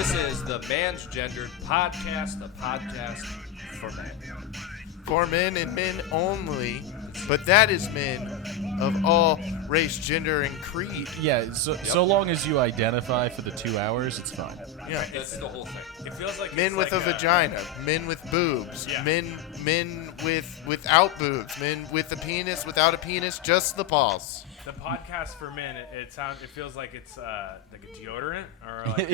This is the Man's Gendered Podcast, the podcast for men. For men and men only, but that is men of all race, gender, and creed. Yeah, so long as you identify for the 2 hours, it's fine. Yeah. That's the whole thing. It feels like Men with like a vagina, men with boobs, Yeah. men without boobs, men with a penis, without a penis, just the balls. The podcast for men. It feels like it's like a deodorant or like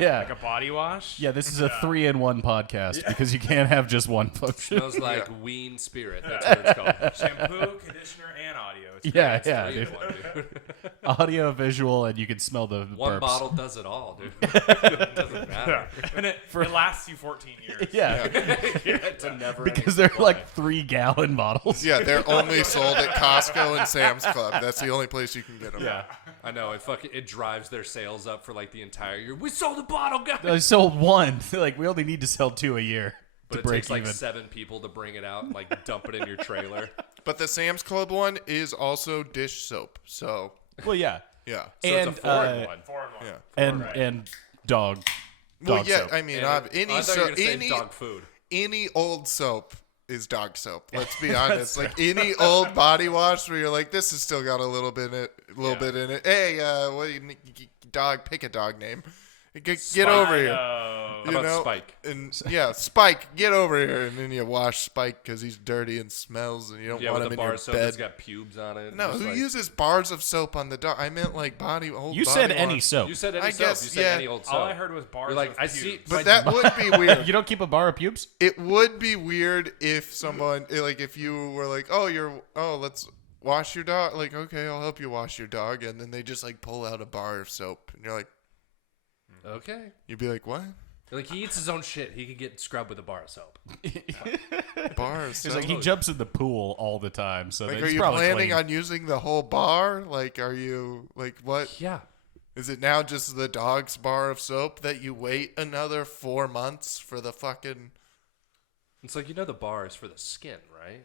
Yeah. like a body wash. Yeah, this is a 3-in-1 podcast because you can't have just one function. Smells like Ween Spirit. That's what it's called. Shampoo, conditioner, and audio. It's Yeah, great. yeah, Three in dude. one, dude. Audio, visual, and you can smell the One burps. bottle does it all, dude. It doesn't matter. And it lasts you 14 years. Yeah, It's a never because they're like 3-gallon bottles. Yeah, they're only sold at Costco and Sam's Club. That's the only place you can get them. Yeah. I know it drives their sales up for like the entire year. We sold a bottle, guys. I sold one. Like, we only need to sell 2 a year But to it break takes like even. 7 people to bring it out and like dump it in your trailer. But the Sam's Club one is also dish soap. So, Well, yeah. yeah. So And, it's a 4-in-1. 4-in-1. Yeah. And dog Well, yeah, soap. I mean, And any I thought you were soap, gonna say dog food. any old soap is dog soap. Let's be honest. Like any old body wash where you're like, this has still got a little bit in it. Hey, what do you dog? Pick a dog name. Get over here. How about Spike? And yeah, Spike, get over here. And then you wash Spike because he's dirty and smells, and you don't Yeah, want with him a in bar your of soap that's bed. got pubes on it. No, Just who like- uses bars of soap on the dog? I meant like old You body said any wash. soap. You said any I soap. guess, You said yeah. any old soap. All I heard was bars. You're like, of I pubes. see- But that would be weird. You don't keep a bar of pubes? It would be weird if someone, like, if you were like, let's wash your dog. Like, okay, I'll help you wash your dog. And then they just, like, pull out a bar of soap. And you're like, Okay. you'd be like, what? Like he eats his own shit. He could get scrubbed with a bar of soap. Bar of It's soap? like he jumps in the pool all the time. So Like, it's are you probably planning clean. on using the whole bar? Like, are you, like, what? Yeah. Is it now just the dog's bar of soap that you wait another 4 months for the fucking... It's like, the bar is for the skin, right?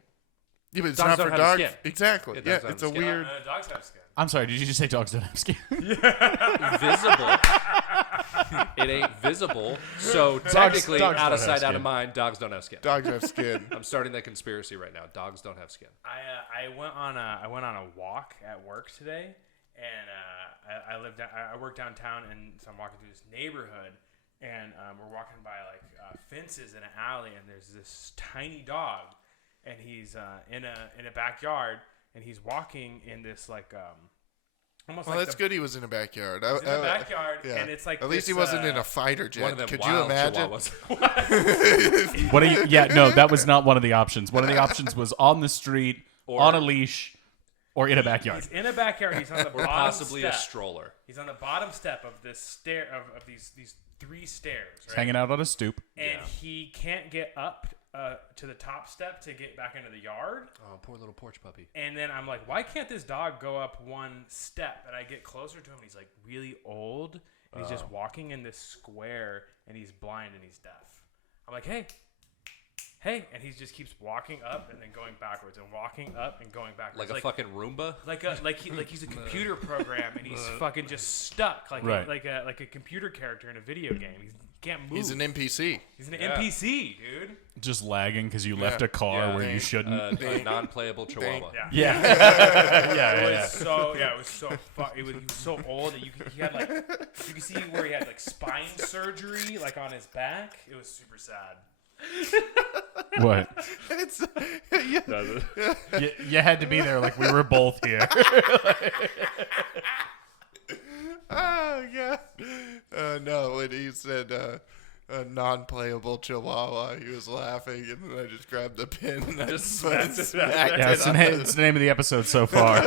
Yeah, but it's Dogs not don't for have a dogs. skin. Exactly. Yeah, Yeah, dogs don't it's have a a skin. weird... Dogs have skin. I'm sorry, did you just say dogs don't have skin? Visible. It ain't visible. So technically, dogs out of don't have sight, out skin. of mind, dogs don't have skin. Dogs have skin. I'm starting that conspiracy right now. Dogs don't have skin. I went on a walk at work today, and I work downtown, and so I'm walking through this neighborhood, and we're walking by like fences in an alley, and there's this tiny dog, and he's in a backyard, and he's walking in this like almost Well, like that's the, good he was in a backyard. he's in the backyard, yeah. and it's like At least he this, wasn't in a fighter jet. One of them Could you wild imagine? chihuahuas. What are you? Yeah, no, that was not one of the options. One of the options was on the street, Or- on a leash, or in a backyard. He's in a backyard. He's on the Or bottom possibly step. a stroller. He's on the bottom step of this stair of these 3 stairs. He's Right? hanging out on a stoop. And he can't get up to the top step to get back into the yard. Oh, poor little porch puppy. And then I'm like, why can't this dog go up one step? And I get closer to him. He's like really old. And he's just walking in this square, and he's blind and he's deaf. I'm like, hey. And he just keeps walking up and then going backwards and walking up and going backwards. Like a fucking Roomba? Like he's a computer program, and he's fucking just stuck like Right. like a computer character in a video game. He can't move. He's an NPC. He's an NPC, dude. Just lagging because you left a car Yeah. where you shouldn't. A non-playable chihuahua. Yeah. yeah. yeah, It was so it was so he was so old that he had like you can see where he had like spine surgery like on his back. It was super sad. What? It's, You had to be there like we were both here. oh, yeah. No, when he said a non-playable chihuahua, he was laughing, and then I just grabbed the pin and I just smacked it. Yeah, it's the name of the episode so far.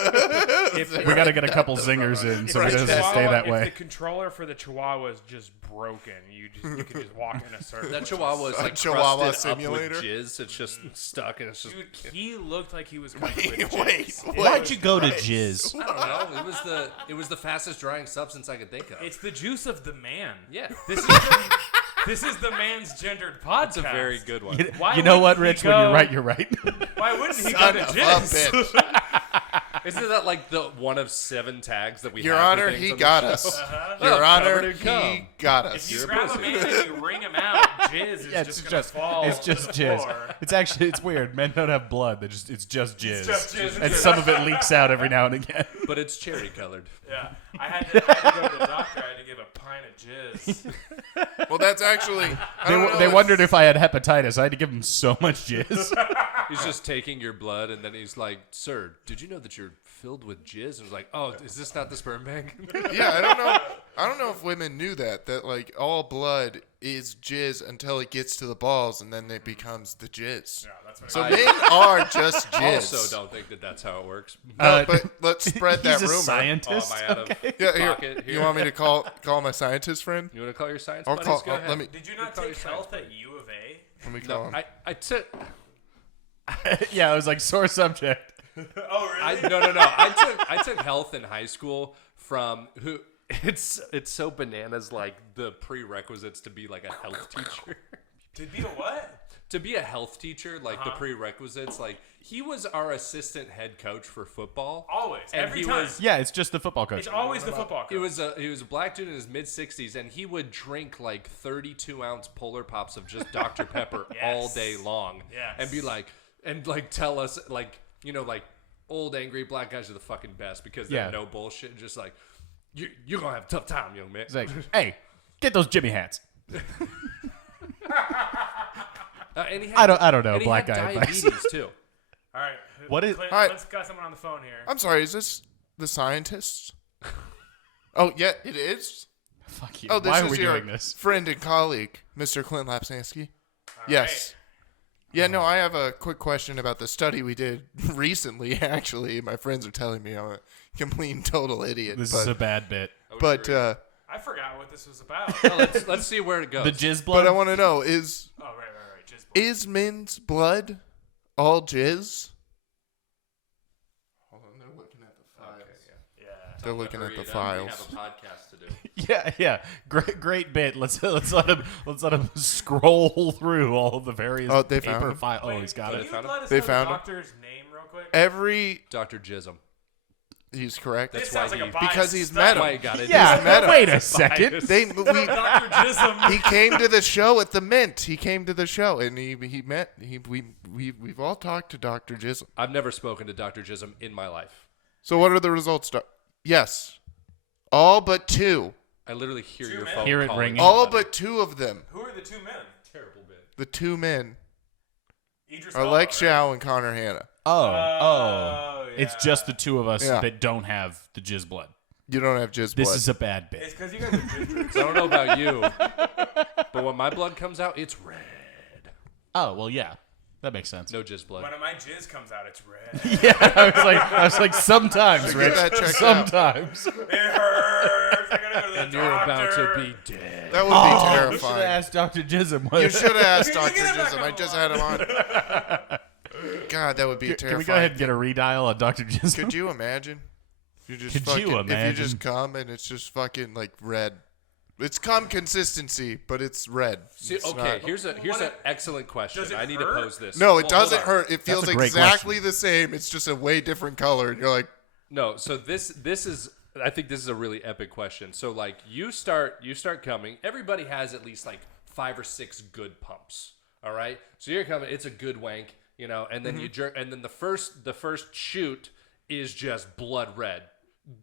We got to get a couple zingers in so it doesn't stay that If way. the controller for the Chihuahua is just broken, you can just walk in a circle. That chihuahua is like Chihuahua crusted simulator? up with jizz. It's just stuck, and it's just... Dude, he looked like he was covered with Wait, jizz. Why'd you go to jizz? I don't know. It was the fastest drying substance I could think of. It's the juice of the man. Yeah. This is the man's gendered podcast. That's a very good one. Why You know what, wouldn't he Rich? When you're go- right, you're right. Why wouldn't he go son to of a jizz? bitch. Isn't that like the one of 7 tags that we Your have? for Honor, things he on the got show? us. Oh, Your Honor, covered in he cum. got If us. you You're a grab a pussy. man and you wring him out, jizz is Yeah, just gonna fall. it's just to the jizz. floor. It's weird. Men don't have blood. It's just jizz. just jizz. And some of it leaks out every now and again. But it's cherry colored. Yeah, I had to go to the doctor. I had to give a pint of jizz. Well, that's actually. They wondered if I had hepatitis. I had to give them so much jizz. He's just taking your blood, and then he's like, "Sir, did you know that you're filled with jizz?" And I was like, "Oh, is this not the sperm bank?" Yeah, I don't know. I don't know if women knew that like all blood is jizz until it gets to the balls, and then it becomes the jizz. Yeah, that's what So I- men are just jizz. Also, don't think that that's how it works. No, but let's spread that He's a rumor. scientist. Oh, am I out of Yeah, here. pocket here? You want me to call my scientist friend? You want to call your science I'll buddies? call. Go ahead. Let me Did you not Call take your science health buddy. at U of A? let me call No, him. I took. Yeah, I was like sore subject. Oh, really? No. I took health in high school from who. It's so bananas. Like the prerequisites to be like a health teacher. To be a what? To be a health teacher, like the prerequisites, like he was our assistant head coach for football. Always, And every he time. was- Yeah, it's just the football coach. It's always the football coach. He was a black dude in his mid 60s, and he would drink like 32-ounce Polar Pops of just Dr. Pepper all day long, Yes. and be like, tell us like old angry black guys are the fucking best because they're Yeah. no bullshit, just like you're gonna have a tough time, young man. He's like, hey, get those Jimmy hats. And he had, I don't know, and he black had guy advice. diabetes too. All right. What is- Clint, All right. Clint's got someone on the phone here. I'm sorry. Is this the scientist? Oh yeah, it is. Fuck you. Oh, this Why are is we your doing this? friend and colleague, Mr. Clint Lapsansky. All Yes. Yeah, no, I have a quick question about the study we did recently, actually. My friends are telling me I'm a complete and total idiot. This but is a bad bit. but, I forgot what this was about. Oh, let's see where it goes. The jizz blood. but I want to know, is Oh, right. Just is men's blood all jizz? Hold on, they're looking at the files. yeah. They're looking at Hurry the it up. files. We have a podcast to do. Yeah. Great bit. Let's let him scroll through all of the various Oh, they found paper him. files. Oh, he's got Can it. you Found let us They know the found him. doctor's name real quick? Every Dr. Jism. he's correct. This That's sounds why like a he- biased because he's study. met him. Why you got it? met Yeah. him. Wait a second. They we Dr. Jism. he came to the show at the Mint. He came to the show and we've all talked to Dr. Jism. I've never spoken to Dr. Jism in my life. So what are the results? Yes, all but two. I literally hear Two your men? phone Hear it calling ringing. All somebody. but two of them. Who are the two men? Terrible bit. The two men Idris are Elba, Lex right? Xiao and Connor Hanna. Oh. It's yeah. just the two of us Yeah. that don't have the jizz blood. You don't have jizz This blood. is a bad It's bit. because you guys are ginger. I don't know about you, but when my blood comes out, it's red. Oh well, yeah, that makes sense. No jizz blood. When my jizz comes out, it's red. Yeah, I was like, sometimes, Get Rich. that checked out. Sometimes. It hurts. I gotta go to the And you're about doctor. to be dead. That would Oh, be you should have terrifying. asked Dr. Jism. You should have asked Can you Dr. get him back Jism. on I the just line? had him on. God, that would be terrifying. Can we go ahead and get a redial on Dr. Jism? Could you imagine? You just Could fucking, you if you imagine? just come and it's just fucking like red. It's cum consistency, but it's red. See, It's okay, not- here's an excellent question. Does it I need hurt? to pose this. No, it Well, hold doesn't on. hurt. It feels a great exactly the same. It's just a way different color. And you're like, No, so this is I think this is a really epic question. So like you start coming. Everybody has at least like 5 or 6 good pumps. All right, so you're coming. It's a good wank, you know, and then you jerk, and then the first shoot is just blood red.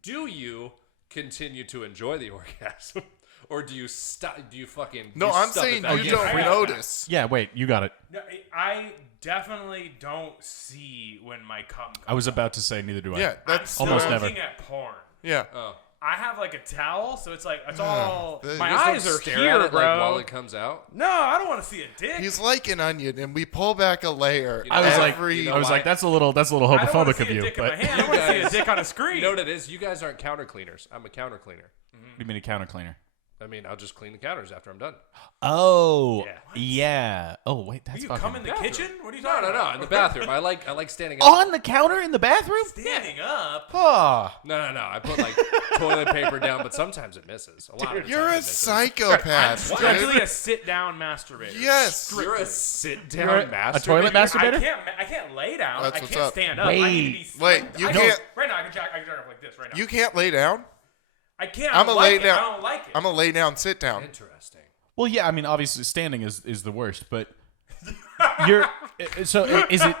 Do you continue to enjoy the orgasm, or do you stop? Do you fucking? no, you I'm stuff it saying back you in? don't Yeah. notice. Yeah, wait, you got it. No, I definitely don't see when my cum comes I was about to say, neither do I. Yeah, I'm that's still Almost looking never. at porn. Yeah. Oh, I have like a towel, so it's like it's all. You My You just don't eyes are stare here, at it, bro. like, while it comes out. No, I don't want to see a dick. He's like an onion, and we pull back a layer. You know I was like, every, you know I was why? like, that's a little I don't want to homophobic see of a you. dick in But my hand. I want to see a guys- dick on a screen. You know what it is? You guys aren't counter cleaners. I'm a counter cleaner. you mean a counter cleaner? I mean, I'll just clean the counters after I'm done. Oh, Yeah. yeah. Oh, wait, that's You fucking... come in the kitchen? What are you No, talking no, about? no. In the bathroom. I like standing up. On the counter in the bathroom? Standing up? Oh. No. I put like toilet paper down, but sometimes it misses. A lot of the You're time a it misses. psychopath, Strictly dude. a sit-down masturbator. Yes. You're a sit-down You're masturbator. a toilet masturbator? I can't lay down. That's I what's can't up. stand up. Wait. I need to be Wait, you I can't- Right now, I can jack off like this right now. You can't lay down. I can't. I'm I a don't lay like it. down. I don't like it. I'm a lay down, sit down. Interesting. Well, yeah, I mean, obviously standing is the worst, but you're... So is it...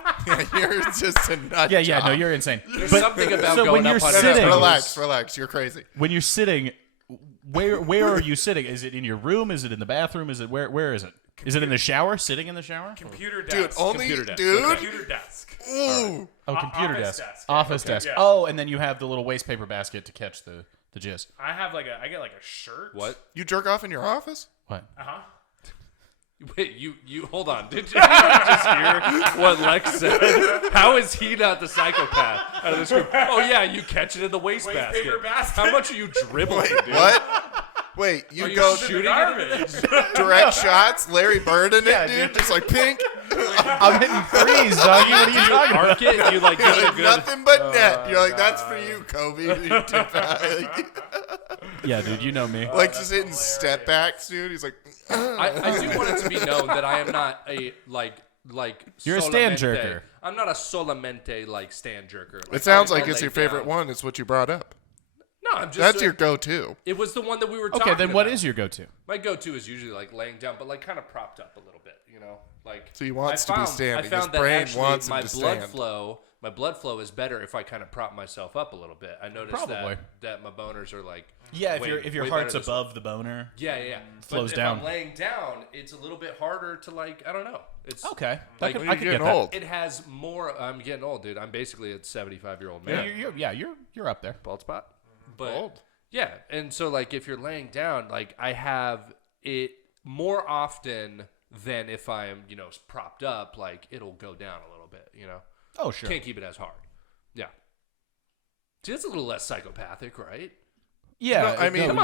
You're just a nut Yeah, job. no, you're insane. There's But something about so going when you're up on sitting, Relax. You're crazy. when you're sitting, where are you sitting? Is it in your room? Is it in the bathroom? Is it where is it? Is it in the shower? Sitting in the shower? Computer Dude, desk. only Computer desk. dude. Computer desk. Ooh. Oh, computer Office desk. desk. Office Okay, desk. yeah. Oh, and then you have the little waste paper basket to catch the jizz. I get like a shirt. What? You jerk off in your office? What? Uh-huh. Wait, you hold on. Did you just hear what Lex said? How is he not the psychopath out of this group? Oh yeah, you catch it in the waste Waste basket. paper basket. How much are you dribbling, dude? What? Wait, you Are you go shooting garbage. direct shots, Larry Bird in it, Yeah, dude, dude. just like pink. I'm hitting threes, doggy. What are you talking about? Arc it, you like give it a Like, good. nothing but net. You're like, that's for you, Kobe. You tip out. Yeah, dude, you know me. Like just hitting step backs, dude. He's like, I do want it to be known that I am not a like You're a stand solamente- jerker. I'm not a solamente like stand jerker. it sounds I'll like it's lay your favorite down. one. It's what you brought up. No, I'm just. That's your go-to. It was the one that we were talking Okay, then what about. is your go-to? My go-to is usually like laying down, but like kind of propped up a little bit, you know, like. So he wants I to be found- standing. I found His that brain actually wants him my to blood stand. flow. My blood flow is better if I kind of prop myself up a little bit. I noticed Probably. that my boners are like. Yeah, if way- your way heart's better this above the boner. Yeah. Flows but down. If I'm laying down, it's a little bit harder to like. I don't know. It's Okay, Like, I You're could get getting that. old. It has more. I'm getting old, dude. I'm basically a 75-year-old man. You're up there. Bald spot. But Bald. yeah, and so like if you're laying down, like I have it more often than if I'm propped up. Like it'll go down a little bit. Oh sure. Can't keep it as hard. Yeah. See, it's a little less psychopathic, right? Yeah, No, I mean,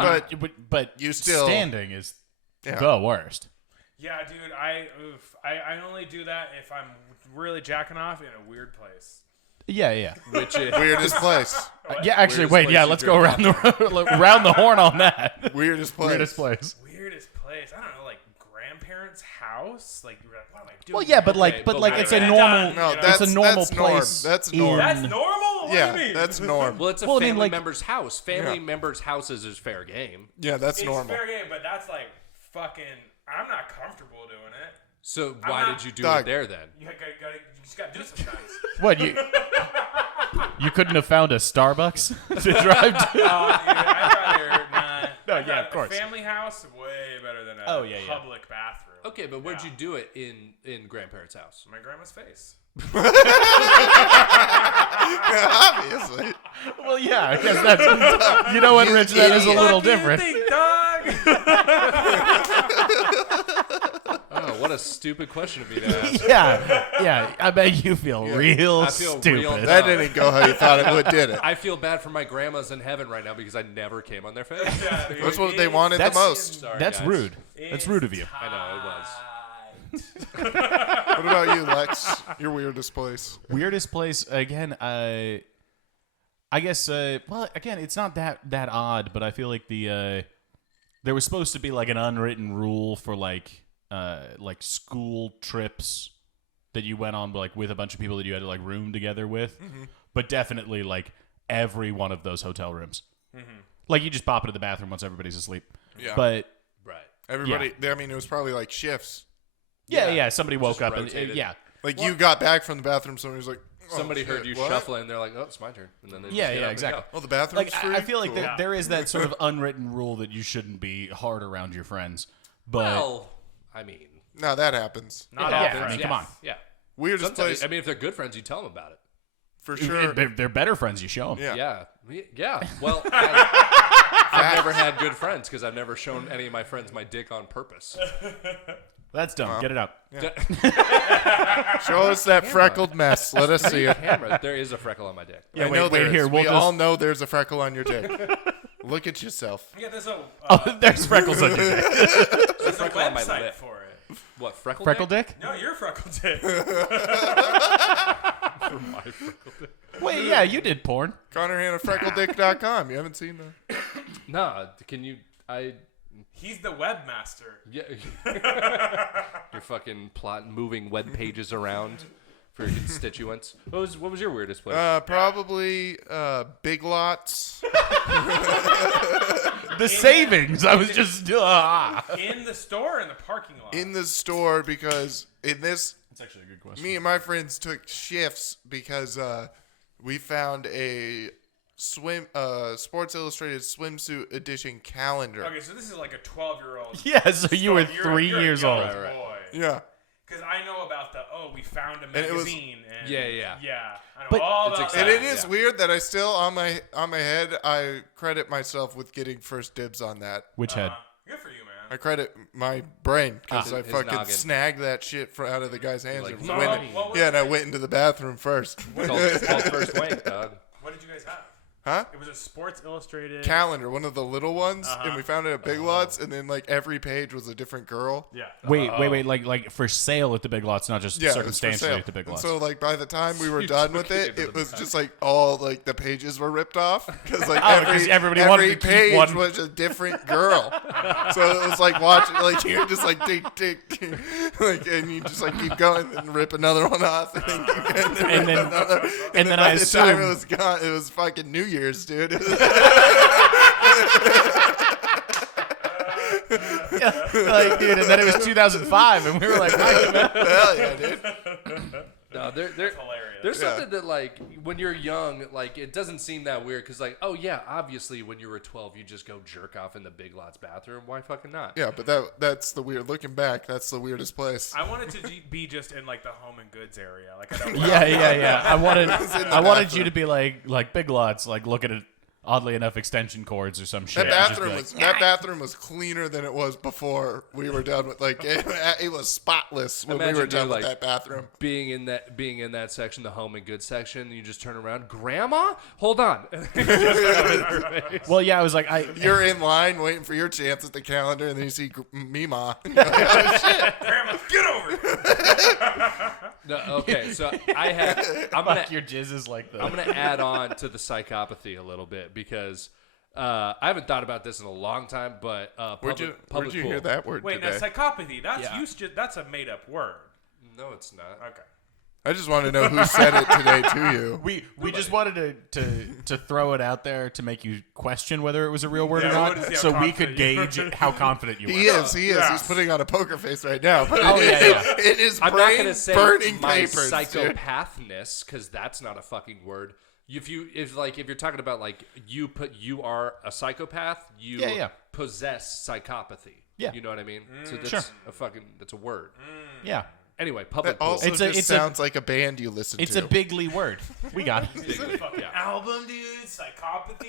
but you still- standing is Yeah. the worst. Yeah, dude. I only do that if I'm really jacking off in a weird place. Yeah. Which is Weirdest place. Yeah, actually, Weirdest wait. place Yeah, you let's go jerk around the horn on that. Weirdest place. Weirdest place. Weirdest place. I don't know, like grandparents' house. Like you're like, what am I doing? Well, yeah, but Okay, but like but it's a wait. normal. No, It's that's a normal that's norm. place. That's in- norm. That's normal. What do Yeah, you mean? that's norm. well, it's a Well, I mean, family like- member's house. Family Yeah. members' houses is fair game. Yeah, that's It's normal. fair game, but that's like fucking. I'm not comfortable doing it. So I'm why not- did you do Doug. it there then? You just gotta do it sometimes. What you couldn't have found a Starbucks to drive to? I'd rather not. No, I'd yeah, rather- of course. A family house way better than a Oh, yeah, yeah. public bathroom. Okay, but where'd Yeah. you do it in grandparents' house? My grandma's face. Obviously. Well, yeah, I guess that's. You know what, Rich? That is a little different. Think, dog? Oh, what a stupid question to be to ask. Yeah. I bet you feel real I feel stupid. real dumb. That didn't go how you thought it would, did it? I feel bad for my grandmas in heaven right now because I never came on their face. Yeah, dude, That's what they it's wanted the That's- most. Sorry, That's guys. rude. That's rude of you. I know it was. What about you, Lex? Your weirdest place. Weirdest place again. I guess. Well, again, it's not that odd, but I feel like there was supposed to be like an unwritten rule for like school trips that you went on like with a bunch of people that you had to like room together with, but definitely like every one of those hotel rooms. Like you just pop into the bathroom once everybody's asleep. Yeah. But Right. Everybody, I mean, it was probably like shifts. yeah, somebody woke Just up and rotated. yeah. Like you got back from the bathroom, somebody was like, oh, Somebody shit, heard you what? shuffling, they're like, "Oh, it's my turn," and then they just Yeah, get yeah, up and exactly. go. Oh, the bathroom's Like free? I feel like Cool. there is that sort of unwritten rule that you shouldn't be hard around your friends. But Well, I mean, No, that happens. Not Yeah, all I friends. mean, come on. Yeah. Weirdest Sometimes, place I mean, if they're good friends, you tell them about it. for sure. they're better friends. You show them. Yeah. Yeah. Well, I've never had good friends because I've never shown any of my friends my dick on purpose. That's dumb. Get it out. Show us that freckled mess. Let us see it. Camera, there is a freckle on my dick. Yeah, I know wait there here. is. We'll we just all know there's a freckle on your dick. Look at yourself. Yeah, there's a Oh, there's freckles on your dick. there's a freckle on my website lip. for it. What, freckle Freckle dick? dick? No, you're freckle dick. My freckle dick. Wait, yeah, you did porn. ConnorHannahFreckleDick.com. You haven't seen that? Nah, can you... He's the webmaster. Yeah. You're fucking moving web pages around for your constituents. What was your weirdest place? Probably Big Lots. The savings. I was just. In the store or in the parking lot? In the store, because in this, That's actually a good question. me and my friends took shifts because we found a Sports Illustrated swimsuit edition calendar. Okay, so this is like a 12-year-old. Yeah, so you were You're- 3 you're a years young old. Right, right. Boy. Yeah. Because I know about we found a And it was- magazine. And Yeah. Yeah, I know But- all It's about exciting. that. And it is Yeah. weird that I still on my head I credit myself with getting first dibs on that. Which head? Good for you, I man. credit my brain because I His fucking noggin. snagged that shit out of the guy's hands. like, and "No, went what was yeah, and I it?" went into the bathroom first. It's called first wank, dog. What did you guys have? Huh? It was a Sports Illustrated Calendar, one of the little ones, and we found it at Big Lots, and then like every page was a different girl. Yeah. Wait, like for sale at the Big Lots, not just Yeah, it was for circumstantially sale. at the Big And Lots. so like by the time we were You done took with it it, into it the was back. just like all like the pages were ripped off because like Oh, 'cause everybody wanted to keep page one. was a different girl. So it was like watching, like you're just like tick tick, tick, like, and you just like keep going and rip another one off, and then keep going And then- another. and then by I the time it assume- was gone, it was fucking New Year's, dude. Like, dude, and then it was 2005, and we were like, Hell yeah, dude. No, Hilarious. there's something that like when you're young, like it doesn't seem that weird because like, oh yeah, obviously when you were 12, you just go jerk off in the Big Lots bathroom. Why fucking not? Yeah, but that's the weird. Looking back, that's the weirdest place. I wanted to be just in like the home and goods area. Like I don't. yeah. I wanted bathroom. you to be like Big Lots, like looking at oddly enough extension cords or some shit. That Just be bathroom was cleaner than it was before we were done with. Like it was spotless when we Imagine were done you, with like, that bathroom. Being in that section, the home and goods section, you just turn around, Grandma, hold on. well, yeah, I was like, You're in line waiting for your chance at the calendar, and then you see Mima. And you're like, oh, shit. Grandma, get over here. No, okay, so I'm fuck, your jizz is like the. gonna add on to the psychopathy a little bit because I haven't thought about this in a long time, but Where'd public you pool. hear that word Wait, now today? psychopathy. That's Yeah. That's a made up word. No, it's not. Okay. I just want to know who said it today to you. We just wanted to throw it out there to make you question whether it was a real word Yeah, or we not, wanted to see how so we confident could you were. gauge how confident you were. He is. Yeah. He's putting on a poker face right now. But Oh, yeah. it is I'm not brain gonna say burning my papers. dude. psychopathness because that's not a fucking word. If you're talking about like you are a psychopath, you Yeah. possess psychopathy. Yeah. You know what I mean? So that's Sure. that's a word. Yeah, Anyway, public That pool. also It's just a- sounds like a band you listen it's to. a bigly word. We got it, Fucking album, dude. Psychopathy.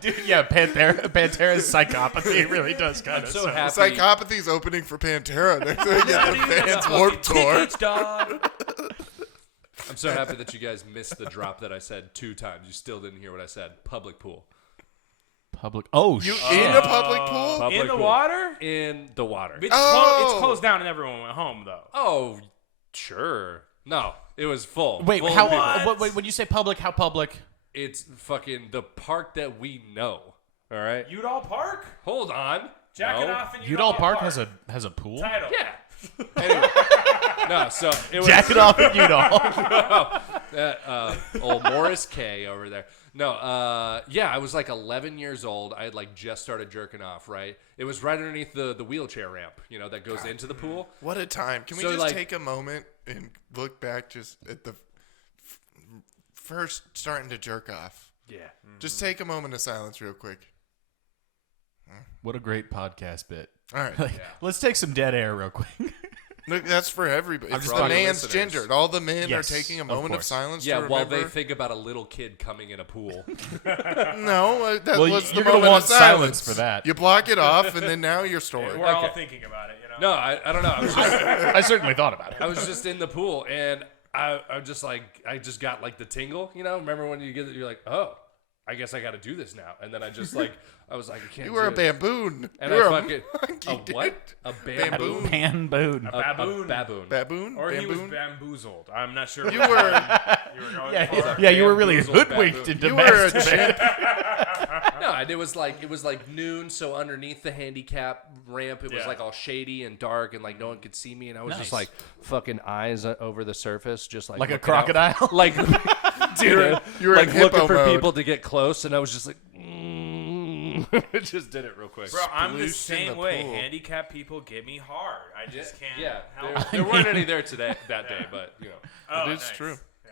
dude. Yeah, Pantera's psychopathy really does kind I'm of. so happy. Psychopathy's opening for Pantera next week at the Dude, I Vans got Warped fucking Tour. tickets, dog. I'm so happy that you guys missed the drop that I said 2 times. You still didn't hear what I said. Public pool. Public. Oh, You shit. in a public pool? Public In the pool. water? In the water. It's, Oh. it's closed down and everyone went home though. Oh, sure. No, it was full. Wait, Full of how? people. Wait, when you say public, how public? It's fucking the park that we know. All right. Udall Park? Hold on. Jacking No. off in Udall Park has a pool. title. Yeah. Anyway. No, so it was Jack it off at Udall. old Morris K over there. No, yeah, I was like 11 years old. I had like just started jerking off, right? It was right underneath the wheelchair ramp, that goes into the pool. What a time. Can we So, just like- take a moment and look back just at the first starting to jerk off? Yeah. Just take a moment of silence real quick. What a great podcast bit. All right. Like, let's take some dead air real quick. Look, that's for everybody. It's just the talking to man's listeners. gendered. All the men Yes, are taking a of moment of course. silence Yeah, to while remember. they think about a little kid coming in a pool. No, that Well, was the you're gonna moment want of silence for that. You block it off, and then now your story. We're all Okay. thinking about it, No, I don't know. I certainly thought about I it. was just in the pool and I just got like the tingle, Remember when you get it, you're like, oh, I guess I got to do this now. And then I just like, I was like, I can't You were a do it. baboon. And you were I fucking, a what? A Baboon. Baboon. A baboon. A baboon. Baboon? Or he was Baboon? bamboozled. I'm not sure. You what were you were going for. Yeah, you were really Bamboozled hoodwinked baboon. into you were a masturbating. champ. No, and it was like noon, so underneath the handicap ramp, it was Yeah. like all shady and dark, and like no one could see me, and I was just Nice. like fucking eyes over the surface, just like Like a looking out. crocodile? like dude, you were like in looking hippo for mode. people to get close, and I was just like, just did it real quick. Bro, I'm the Splooshed in same the way. pool. Handicapped people get me hard. I just can't Yeah, help there weren't any there today that day, but you know, Oh, It is nice. true. Yeah.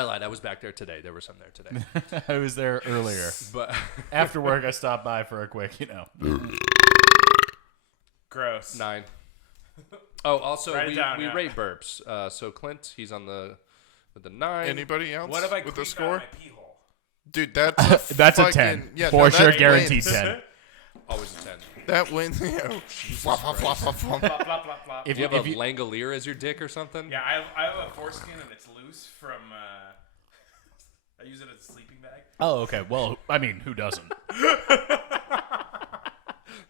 I lied. I was back there today. There were some there today, I was there earlier. but After work, I stopped by for a quick, Gross. 9. Oh, also Write it down, we yeah. rate burps. So Clint, he's on with the 9. Anybody else What if I with the creep out score? my pee hole? Dude, that's a That's a fucking, 10. Yeah, For no, sure, that guaranteed wins. 10. Always a 10. That wins. Yeah. Flop, flop, flop, flop, flop. Flop, flop, flop, flop. If Do you you, have if a you, Langolier as your dick or something? Yeah, I have a foreskin and it's loose from. I use it as a sleeping bag. oh, okay. Well, I mean, who doesn't?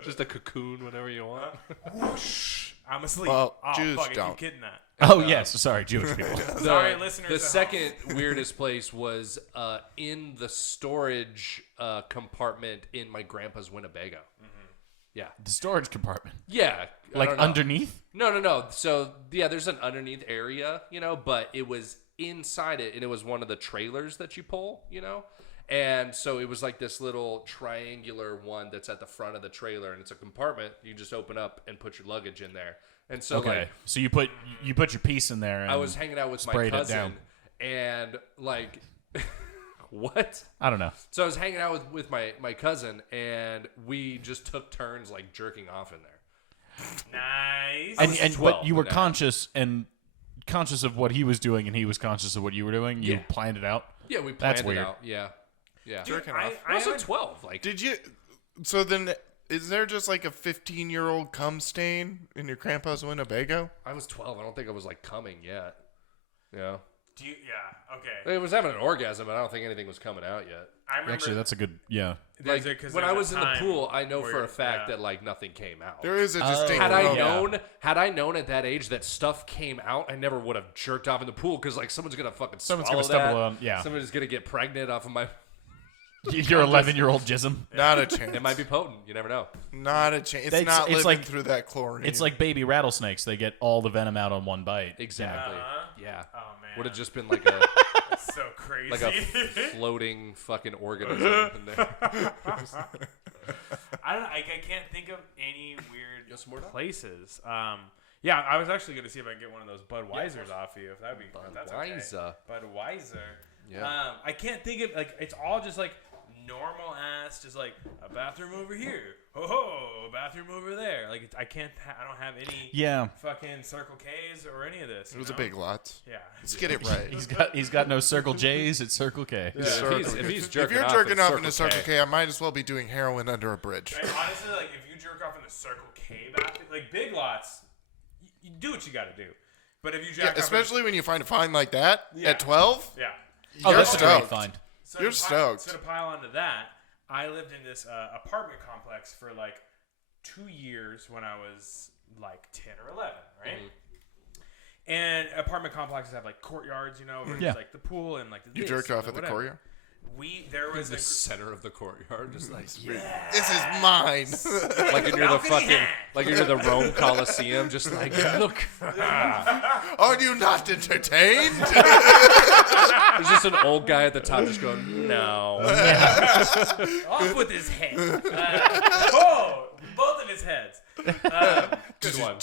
Just a cocoon whenever you want. I'm asleep. Well, oh, Jews fuck, I don't. keep kidding that. Oh, yes. Sorry, Jewish people. Sorry, listeners The at second weirdest place was in the storage compartment in my grandpa's Winnebago. Yeah. The storage compartment. Yeah. I Like don't know. underneath? No. So, yeah, there's an underneath area, but it was inside it, and it was one of the trailers that you pull, And so it was like this little triangular one that's at the front of the trailer, and it's a compartment. You just open up and put your luggage in there. And so, Okay. like, So you put your piece in there. And I was hanging out with my sprayed it cousin, down. and, like, what? I don't know. So I was hanging out with my cousin, and we just took turns, like, jerking off in there. Nice. And 12 but you were when that conscious of what he was doing, and he was conscious of what you were doing. You Yeah. planned it out. Yeah, we That's planned it weird. out. Yeah. Yeah. Jerking I, off. I Also haven't- 12. Like, Did you? So then, is there just like a 15-year-old cum stain in your grandpa's Winnebago? I was 12. I don't think I was, like, coming yet. Yeah. Do you, yeah. Okay. I was having an orgasm, but I don't think anything was coming out yet. I remember. Actually, that's a good. Yeah. Like, there's when I there's a was in the time pool, I know where- for a fact yeah. that, like, nothing came out. There is a distinct. Had I moment. known at that age that stuff came out, I never would have jerked off in the pool because, like, someone's gonna fucking Someone's swallow gonna stumble that. on- yeah. Somebody's gonna get pregnant off of my. Your 11-year-old jism. Not a chance. It might be potent. You never know. Not a chance. It's It's- not it's living like- through that chlorine. It's like baby rattlesnakes. They get all the venom out on one bite. Exactly. Uh-huh. Yeah. Oh man. Would have just been like a That's so crazy. like a floating fucking organism in there. I don't. I can't think of any weird got some more, Doc? places. Yeah, I was actually gonna see if I can get one of those Budweisers off you. If that'd be if that's okay. Budweiser. Budweiser. Yeah. I can't think of like it's all just like normal ass, just like a bathroom over here, a bathroom over there. Like I can't. I don't have any. Yeah. Fucking Circle K's or any of this. It was you a know? big lot. Yeah. Let's get it right. He's got no Circle J's. It's Circle K. Yeah, Circle if K. he's If jerking you're off, jerking it's off in a Circle Circle K, I might as well be doing heroin under a bridge. And honestly, like if you jerk off in the Circle K bathroom, like Big Lots, you do what you got to do. But if you jack Yeah, off especially when you find a find like that Yeah. at 12. yeah. Oh, You're that's a great stoked. find. So You're to stoked. So to pile onto that, I lived in this apartment complex for like 2 years when I was like 10 or 11, right? Mm-hmm. And apartment complexes have like courtyards, where Yeah. there's like the pool and like the You this jerked and off at the whatever. courtyard. There was in the a center of the courtyard, just like This is mine. like you're the Balcony fucking hat. like you're the Rome Coliseum, just like look. Are you not entertained? There's just an old guy at the top just going, no. off with his head. Both of his heads. Good one.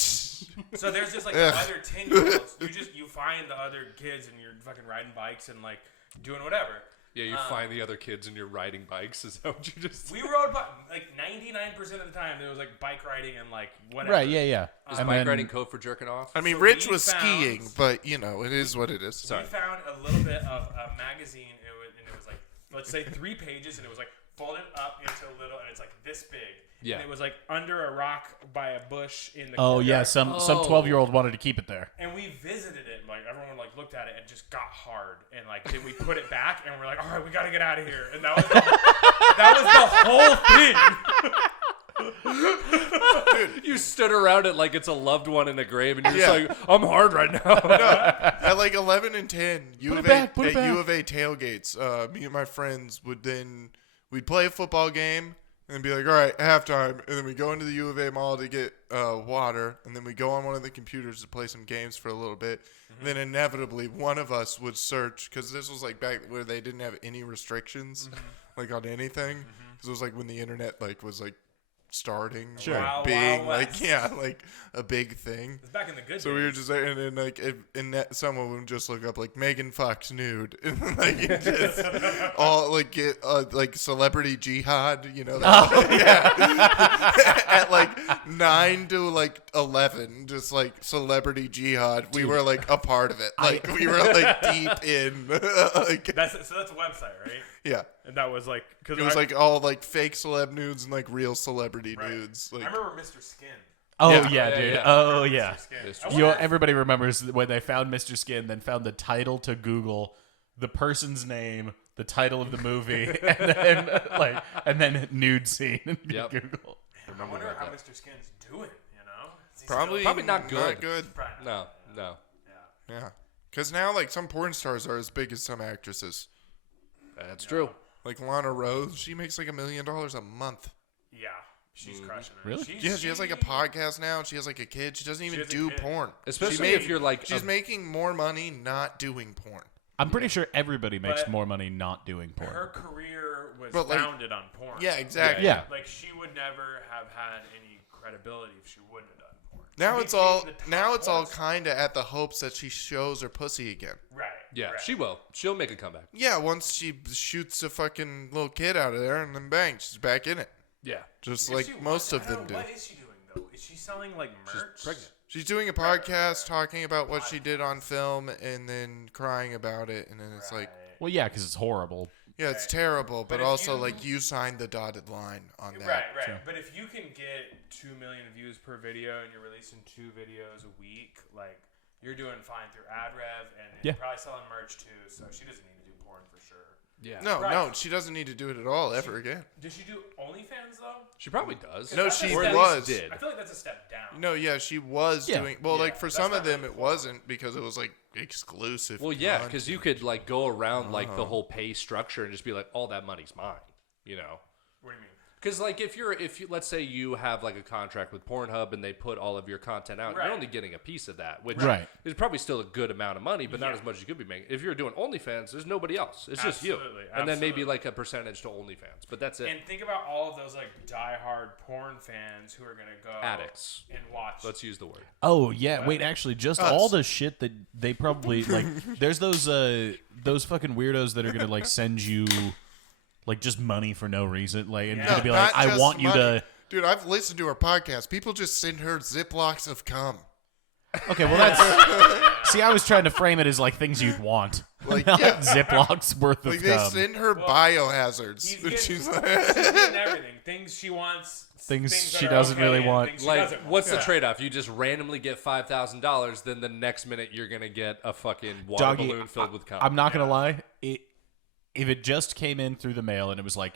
So there's just like Ugh. the other 10-year-olds. You find the other kids and you're fucking riding bikes and like doing whatever. Yeah, you find the other kids and you're riding bikes. Is that what you just? We rode like 99% of the time. There was like bike riding and like whatever. Right. Yeah. Yeah. Is And bike then- riding code for jerking off? I mean, So Rich we was found- skiing, but it is what it is. Sorry. We found a little bit of a magazine and it was like, let's say 3 pages and it was like folded up into a little, and it's like this big. Yeah. And it was like under a rock by a bush in the Oh yeah, courtyard. some 12-year-old wanted to keep it there. And we visited it, and like everyone like looked at it and just got hard, and like then we put it back, and we're like, all right, we gotta get out of here, and that was the whole thing. You stood around it like it's a loved one in a grave, and you're Yeah. just like, I'm hard right now. At like 11 and 10, U of A tailgates, me and my friends we'd play a football game and be like, all right, halftime. And then we go into the U of A mall to get water. And then we go on one of the computers to play some games for a little bit. And then inevitably, one of us would search, because this was like back where they didn't have any restrictions like on anything. Because it was like when the internet like was like starting, Sure. like, Wild, being Wild like West. like a big thing. It's back in the good So days. we were just there, and then like, someone would just look up like Megan Fox nude, and like it just all like get like celebrity jihad, you know? At like 9 to like 11, just like celebrity jihad. We were like a part of it. Like we were like deep in. Like, That's a website, right? yeah, And that was like because it was like all like fake celeb nudes and like real celebrity right. nudes. I Like, remember Mr. Skin. Oh Yeah. yeah, Yeah, dude. yeah. Oh yeah. Mr. Skin. Mr. I You know, wonder if- everybody remembers when they found Mr. Skin, then found the title to Google, the person's name, the title of the movie, and then nude scene in Yep. Google. I wonder how Mr. Skin's doing. You know, Is he probably Probably not good. Not good. still- probably No, not. no. Yeah. Yeah, because now like some porn stars are as big as some actresses. That's true. Like Lana Rose, she makes like $1 million a month. Yeah, she's crushing it. Really? Yeah, she has like a podcast now. She has like a kid. She doesn't even has a do kid. porn. Especially if you're like She's making more money not doing porn. I'm pretty sure everybody makes But- more money not doing porn. Her career was But, like- founded on porn. Yeah, exactly. Yeah. Like she would never have had any credibility if she wouldn't have done porn. Now She it's all became the top now it's all porn star. kind of at the hopes that she shows her pussy again. Right. yeah, right. she will. She'll make a comeback. Yeah, once she shoots a fucking little kid out of there and then bang, she's back in it. Yeah. Just Is like she- most I of don't them know, do. What is she doing though? Is she selling like merch? She's pregnant. She's doing a podcast talking about what she did on film and then crying about it, and then it's like, Well, yeah, because it's horrible. yeah, it's terrible, but if also you- like you signed the dotted line on that. Right, right. Sure. But if you can get 2 million views per video and you're releasing 2 videos a week, like you're doing fine through AdRev and Yeah. you're probably selling merch too. So she doesn't need to do porn for sure. Yeah. No, Right. no, she doesn't need to do it at all ever again. Does she do OnlyFans though? She probably does. No, That's she a step- was. did. I feel like that's a step down. No, yeah, she was Yeah. doing well. Yeah, Like for that's some not of them, really it wasn't because it was like exclusive. Well, yeah, because you content. could like go around like the whole pay structure and just be like, all that money's mine, you know? What do you mean? Because like if you let's say you have like a contract with Pornhub and they put all of your content out, Right. you're only getting a piece of that, which Right. is probably still a good amount of money, but not Yeah. as much as you could be making. If you're doing OnlyFans, there's nobody else. It's just you, Absolutely, and then maybe absolutely. like a percentage to OnlyFans, but that's it. And think about all of those like diehard porn fans who are gonna go Addicts. and watch. Let's use the word. Oh yeah, wait, actually, just Us. all the shit that they probably like. There's those fucking weirdos that are gonna like send you like just money for no reason, like and Yeah. gonna be Not like, I just want you money. to. Dude, I've listened to her podcast. People just send her Ziplocs of cum. Okay, well that's. See, I was trying to frame it as like things you'd want, Like, not yeah. Ziplocs worth Like of they cum. send her He's biohazards. getting, She's she's like, getting everything. Things she wants. Things that she are doesn't okay, really and want. things she Like, doesn't want. what's the Yeah. trade-off? You just randomly get $5,000, then the next minute you're gonna get a fucking water Doggy, balloon filled with cum. I'm not gonna lie. If it just came in through the mail and it was like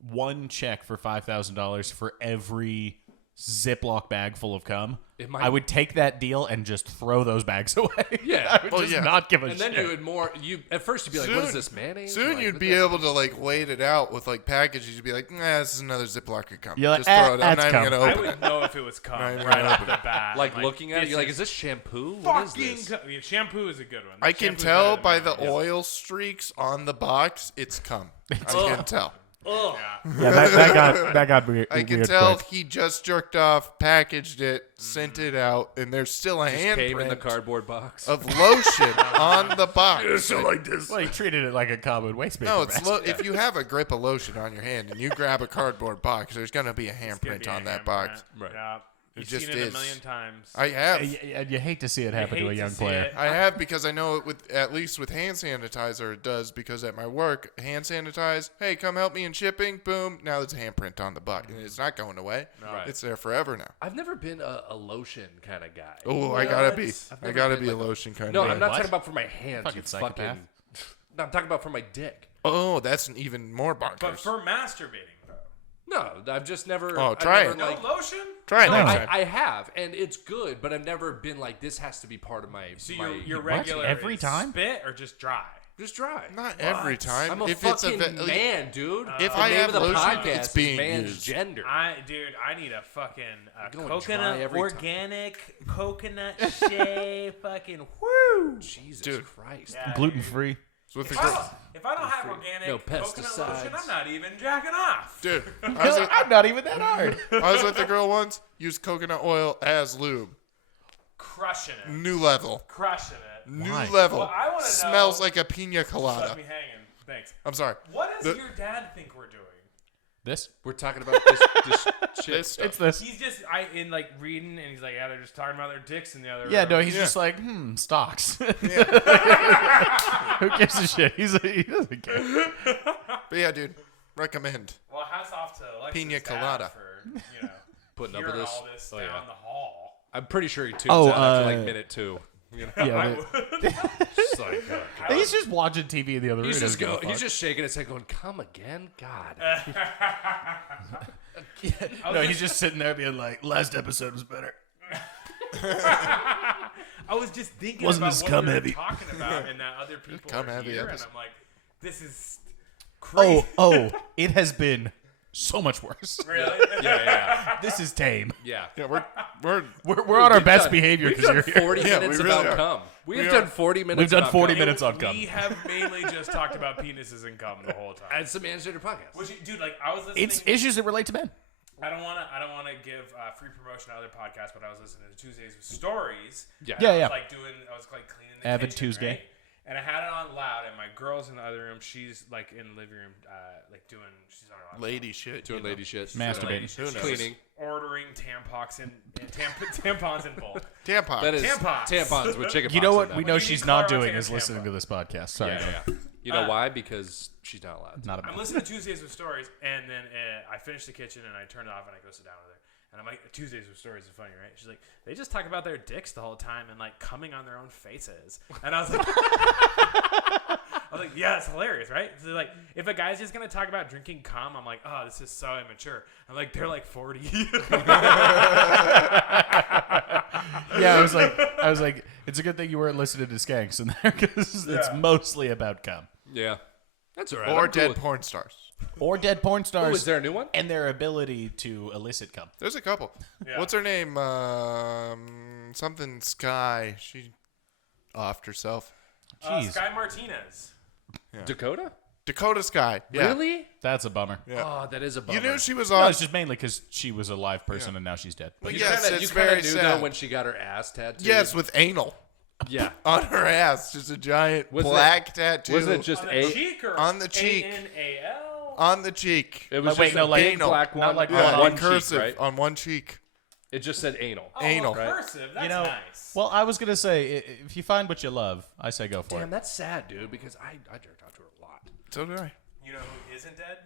one check for $5,000 for every Ziploc bag full of cum, It might- I would take that deal and just throw those bags away. Yeah. I would Well, just yeah. not give a And shit. then you would at first you'd be like, what is this, mayonnaise? Soon Like, you'd what be the- able to like wait it out with like packages. You'd be like, nah, this is another Ziploc of cum. You're like, Just throw it. I'm that's not even cum. gonna I open would it. know if it was cum Not even right gonna off open the bat. Like looking at it, this you're like, is is this shampoo? What is fucking this? cum. Yeah, shampoo is a good one. I can Shampoo's tell better by than the mayonnaise. oil streaks on the box, it's cum. I can tell. Yeah. yeah, that got weird. I can weird tell quick. he just jerked off, packaged it, sent it out, and there's still a Just came in the handprint cardboard box. of lotion on the box. like this. Well, he treated it like a common waste paper. No, it's basket. if you have a grip of lotion on your hand and you grab a cardboard box, there's gonna be a It's gonna handprint be a on that handprint. box. Right. Yeah. You've just seen it is. a million times. I have. And you hate to see it happen hate to a to young see player. it. I have because I know it with at least with hand sanitizer it does because at my work hand sanitize. Hey, come help me in shipping. Boom. Now there's a handprint on the butt. And it's not going away. Right. It's there forever now. I've never been a lotion kind of guy. Oh, I gotta be. I've I never gotta been be a like lotion kind No, of. I'm not What? talking about for my hands. Fucking you psychopath. fucking. No, I'm talking about for my dick. Oh, that's an even more bonkers. But for masturbating, though. No, I've just never. Oh, I've try never, it. No like- lotion? Try it No, next time. I have, and it's good, but I've never been like this has to be part of my. So my your What? regular Every is time? spit or just dry? just dry. Not every time. I'm a if fucking it's a man, dude. If The I name have of the lotion, podcast it's is being man's used. gender. I need a fucking going coconut dry every time. organic coconut shave fucking woo. Jesus Dude. Christ. Yeah, Gluten dude. free. It's with the If I, girl. don't, if I don't have organic No coconut lotion, pesticides. I'm not even jacking off. Dude, I was, with, I'm not even that hard. I was with the girl once. Used coconut oil as lube. Crushing it. New level. Crushing it. New Why? level. Well, I wanna Smells know- like a pina Left colada. me hanging. Thanks. I'm sorry. What does The- your dad think we're doing? This? We're talking about this shit. This stuff. It's this. He's just in like reading, and he's like, yeah, they're just talking about their dicks in the other Yeah, room. no, he's Yeah. just like, stocks. Who gives a shit? He doesn't care. But yeah, dude. Recommend. Well, hats off to Alexis Pina dad colada. for Putting up with hearing this. all this Oh, down yeah. the hall. I'm pretty sure he tunes Oh, out after like minute 2. You know? Yeah, It's like, oh, God. he's just watching TV in the other room. He's just Doesn't give a go. He's fuck. just shaking his head, going, "Come again, God." No, he's just sitting there being like, last episode was better. I was just thinking Wasn't about as what cum we were heavy. talking about and that other people Cum are heavy here, and episode. I'm like, this is crazy. Oh, it has been so much worse. Really? Yeah. This is tame. Yeah. Yeah, We're on our We've best done- behavior We've because done you're here. 40 Yeah, minutes we really about are. cum. We've We done are. 40 minutes. We've done about 40 cum. minutes on cum. We have mainly just talked about penises and cum the whole time. And some transgender podcast. Which, dude, like I was listening. It's issues that relate to men. I don't want to give free promotion to other podcasts, but I was listening to Tuesdays with Stories. Yeah. Yeah, I yeah. was like cleaning the Avid kitchen, Tuesday. right? And I had it on loud, and my girl's in the other room. She's like in the living room, she's on her lady shit. Doing lady shit. Masturbating. She's Cleaning. ordering tampons tampons in bulk. Tampon. That is Tampons. tampons with chicken. You know pox what in we them. know you she's need not Clara doing Taylor is listening Tampa. to this podcast. Sorry. Yeah. You know why? Because she's not allowed. Not a I'm man. listening to Tuesdays with Stories, and then I finish the kitchen, and I turn it off, and I go sit down with her. And I'm like, Tuesdays with Stories is funny, right? She's like, they just talk about their dicks the whole time and like coming on their own faces. And I was like, yeah, it's hilarious, right? So like, if a guy's just gonna talk about drinking cum, I'm like, oh, this is so immature. I'm like, they're like 40. Yeah, I was like, it's a good thing you weren't listening to Skanks in there because it's mostly about cum Yeah. That's all right. Or I'm cool dead with- porn stars. or dead porn Oh, stars is there a new one? and their ability to elicit cum. There's a couple. Yeah. What's her name? Something Sky. She offed herself. Jeez, Sky Martinez. Dakota? Dakota Sky. Yeah. Really? that's a bummer. Yeah. Oh, that is a bummer. You knew she was No, on. it's just mainly because she was a live person and now she's dead. Well, You yes, kinda, it's you kinda very knew sad. though when she got her ass tattooed. Yes, with anal Yeah. on her ass, just a giant Was black tattoo. Wasn't it just On the a cheek or On the cheek. ANAL? on the cheek? It was Wait, just no, a like big anal. black Not one like on Yeah, one in cursive cheek, right? on one cheek. It just said anal. Oh, Anal. well, cursive. That's You know, nice. well, I was gonna say if you find what you love, I say go for Damn, it. that's sad, dude, because I jerked out to her a lot. So did I. You know who isn't dead?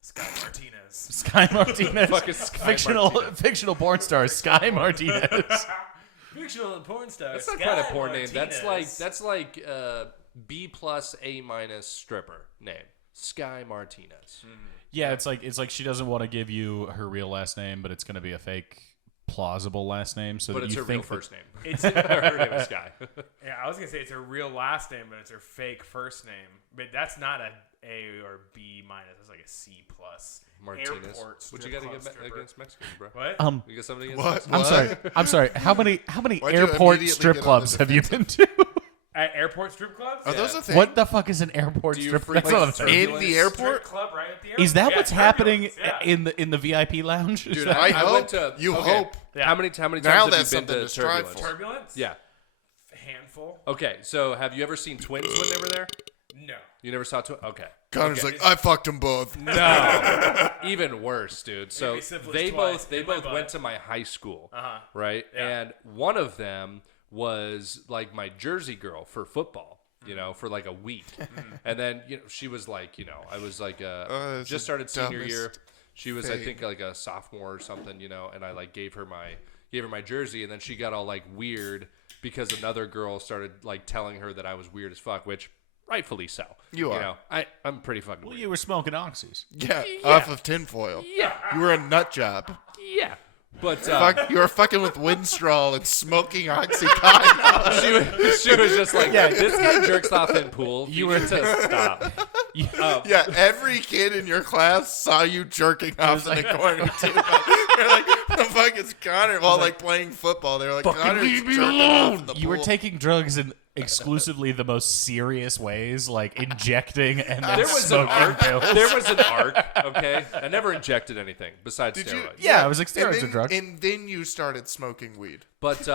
Sky Martinez. Sky Martinez, Fucking Sky fictional Martinez. fictional porn star Sky Martinez. Fictional porn star. That's not Sky quite a porn Martinez. name. That's like B plus A minus stripper name. Sky Martinez. Yeah, it's like she doesn't want to give you her real last name, but it's gonna be a fake plausible last name, so But that it's you her real think that- first name. It's Her name is Sky. Yeah, I was gonna say it's her real last name, but it's her fake first name. But that's not a A or B minus. That's like a C plus. Martinez. Airport What you strip got club against, stripper. against Mexicans, bro? What? You got something against What? Mexicans? I'm sorry. How many Why'd you airport immediately strip get on clubs the have you been to? At airport strip clubs? Are those a thing? What the fuck is an airport Do you strip? freak That's not like a thing. turbulence? In the Strip airport? club right at the airport. Is that Yeah, what's happening turbulence, yeah. in the VIP lounge? Is Dude, that- I I hope. went to. You okay. hope. Yeah. How many times Now have you that's been something to to strive Turbulence? for. Turbulence? Yeah. Handful. Okay, so have you ever seen twins when they were there? No. You never saw twins? Okay. Connor's like, I fucked them both. No, even worse, dude. So Maybe syphilis they twice both in my butt. went to my high school, Uh-huh. right? And one of them was like my Jersey girl for football, for like a week, and then she was like, I was like it's just started the senior year. dumbest She was, I thing. think, like a sophomore or something, and I like gave her my jersey, and then she got all like weird because another girl started like telling her that I was weird as fuck, which rightfully so. You are. I'm pretty fucking Well, weird. you were smoking oxys. Yeah, off of tinfoil. Yeah, You were a nut job. yeah. But You were fucking with Winstraw and smoking Oxycontin. she was just like, yeah, this guy jerks off in pool. You were to stop. Yeah, every kid in your class saw you jerking off in the corner too. They're like, "The fuck is Connor?" While like playing football, they're like, "Connor's jerking off in the You were pool." taking drugs in exclusively the most serious ways, like injecting and then There was an smoking arc. pills. There was an arc. Okay, I never injected anything besides Did you? steroids. Yeah, it was like And steroids then, are drugs. And then you started smoking weed. But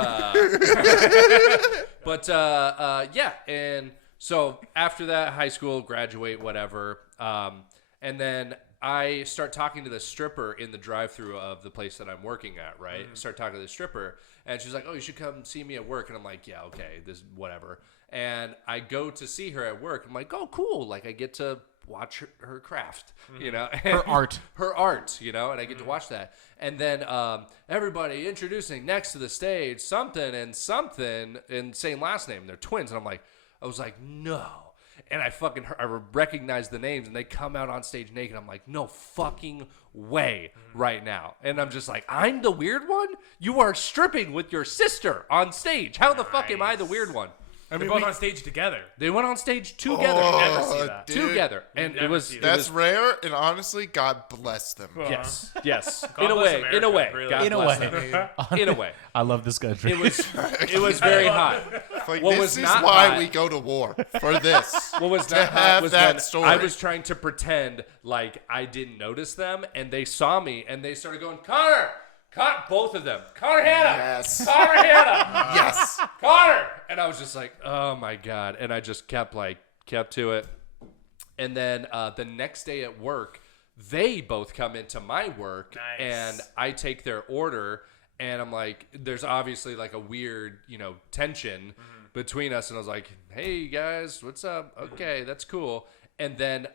yeah, and so after that, high school, graduate, whatever, and then I start talking to the stripper in the drive-through of the place that I'm working at. Right, start talking to the stripper, and she's like, "Oh, you should come see me at work," and I'm like, "Yeah, okay, this whatever." And I go to see her at work. I'm like, "Oh, cool! Like I get to watch her craft, Her art. her art, and I get to watch that. And then everybody introducing next to the stage something and same last name. They're twins, and I was like, no. And I recognize the names, and they come out on stage naked. I'm like, no fucking way right now. And I'm just like, I'm the weird one? You are stripping with your sister on stage. How the fuck am I the weird one? They're both on stage together. They went on stage together. Never see that. dude, Together. And it never was see that. That's rare, and honestly, God bless them. yes. Yes. God In a bless way. America, In a way. really. God In a bless way. them. In a way. I love this country. It was very hot. Like, What this was is not why hot- we go to war for this. What was To not hot have was that when story. I was trying to pretend like I didn't notice them, and they saw me, and they started going, Connor! Both of them. Connor Hannah! Yes. Connor Hannah! Yes. Connor! And I was just like, oh my God. And I just kept to it. And then the next day at work, they both come into my work, Nice. and I take their order, and I'm like, there's obviously like a weird, tension between us. And I was like, hey guys, what's up? Okay, that's cool. And then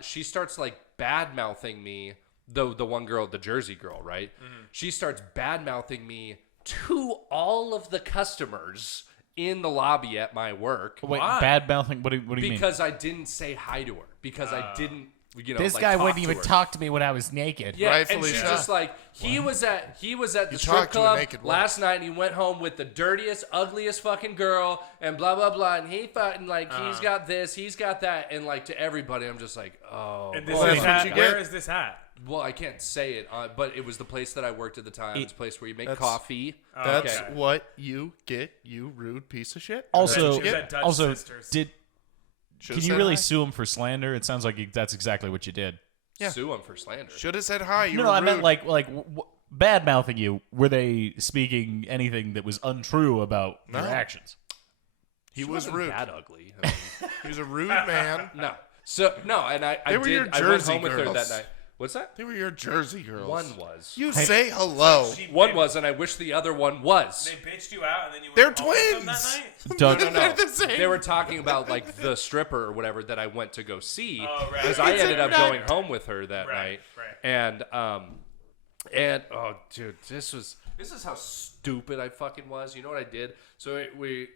she starts like bad mouthing me, the one girl, the Jersey girl, right? She starts bad mouthing me to all of the customers in the lobby at my work. Wait, Why? bad mouthing? What do you mean? Because I didn't say hi to her. Because I didn't, This like, guy talk wouldn't to even her. talk to me when I was naked. Yeah, Rightfully and she's so. just like, he was at the strip talked to a club naked woman. last night, and he went home with the dirtiest, ugliest fucking girl, and blah blah blah, and he thought, and like he's got this, he's got that, and like to everybody, I'm just like, oh. And this Well, is that's what at, you get. where is this at? Well, I can't say it, but it was the place that I worked at the time. It's a place where you make That's- coffee. That's Okay. what you get, you rude piece of shit. Also, She was at Dutch also, Sisters. can you really sue him for slander? It sounds like that's exactly what you did. Yeah. Sue him for slander. Should have said hi. You No, were I rude. meant like bad mouthing you. Were they speaking anything that was untrue about your No. actions? he She was wasn't rude. that ugly. I mean, He was a rude man. no. So no, and I They were your did. I went Jersey home with her girls. that night. What's that? They were your Jersey girls. One was. You say hello. One was, and I wish the other one was. They bitched you out, and then you They're went home with them twins. that night? Doug, No, They're the same. They were talking about like the stripper or whatever that I went to go see, Oh, right. because I It's ended a up nut. going home with her that Right, night, right. and oh, dude, this is how stupid I fucking was. You know what I did? So we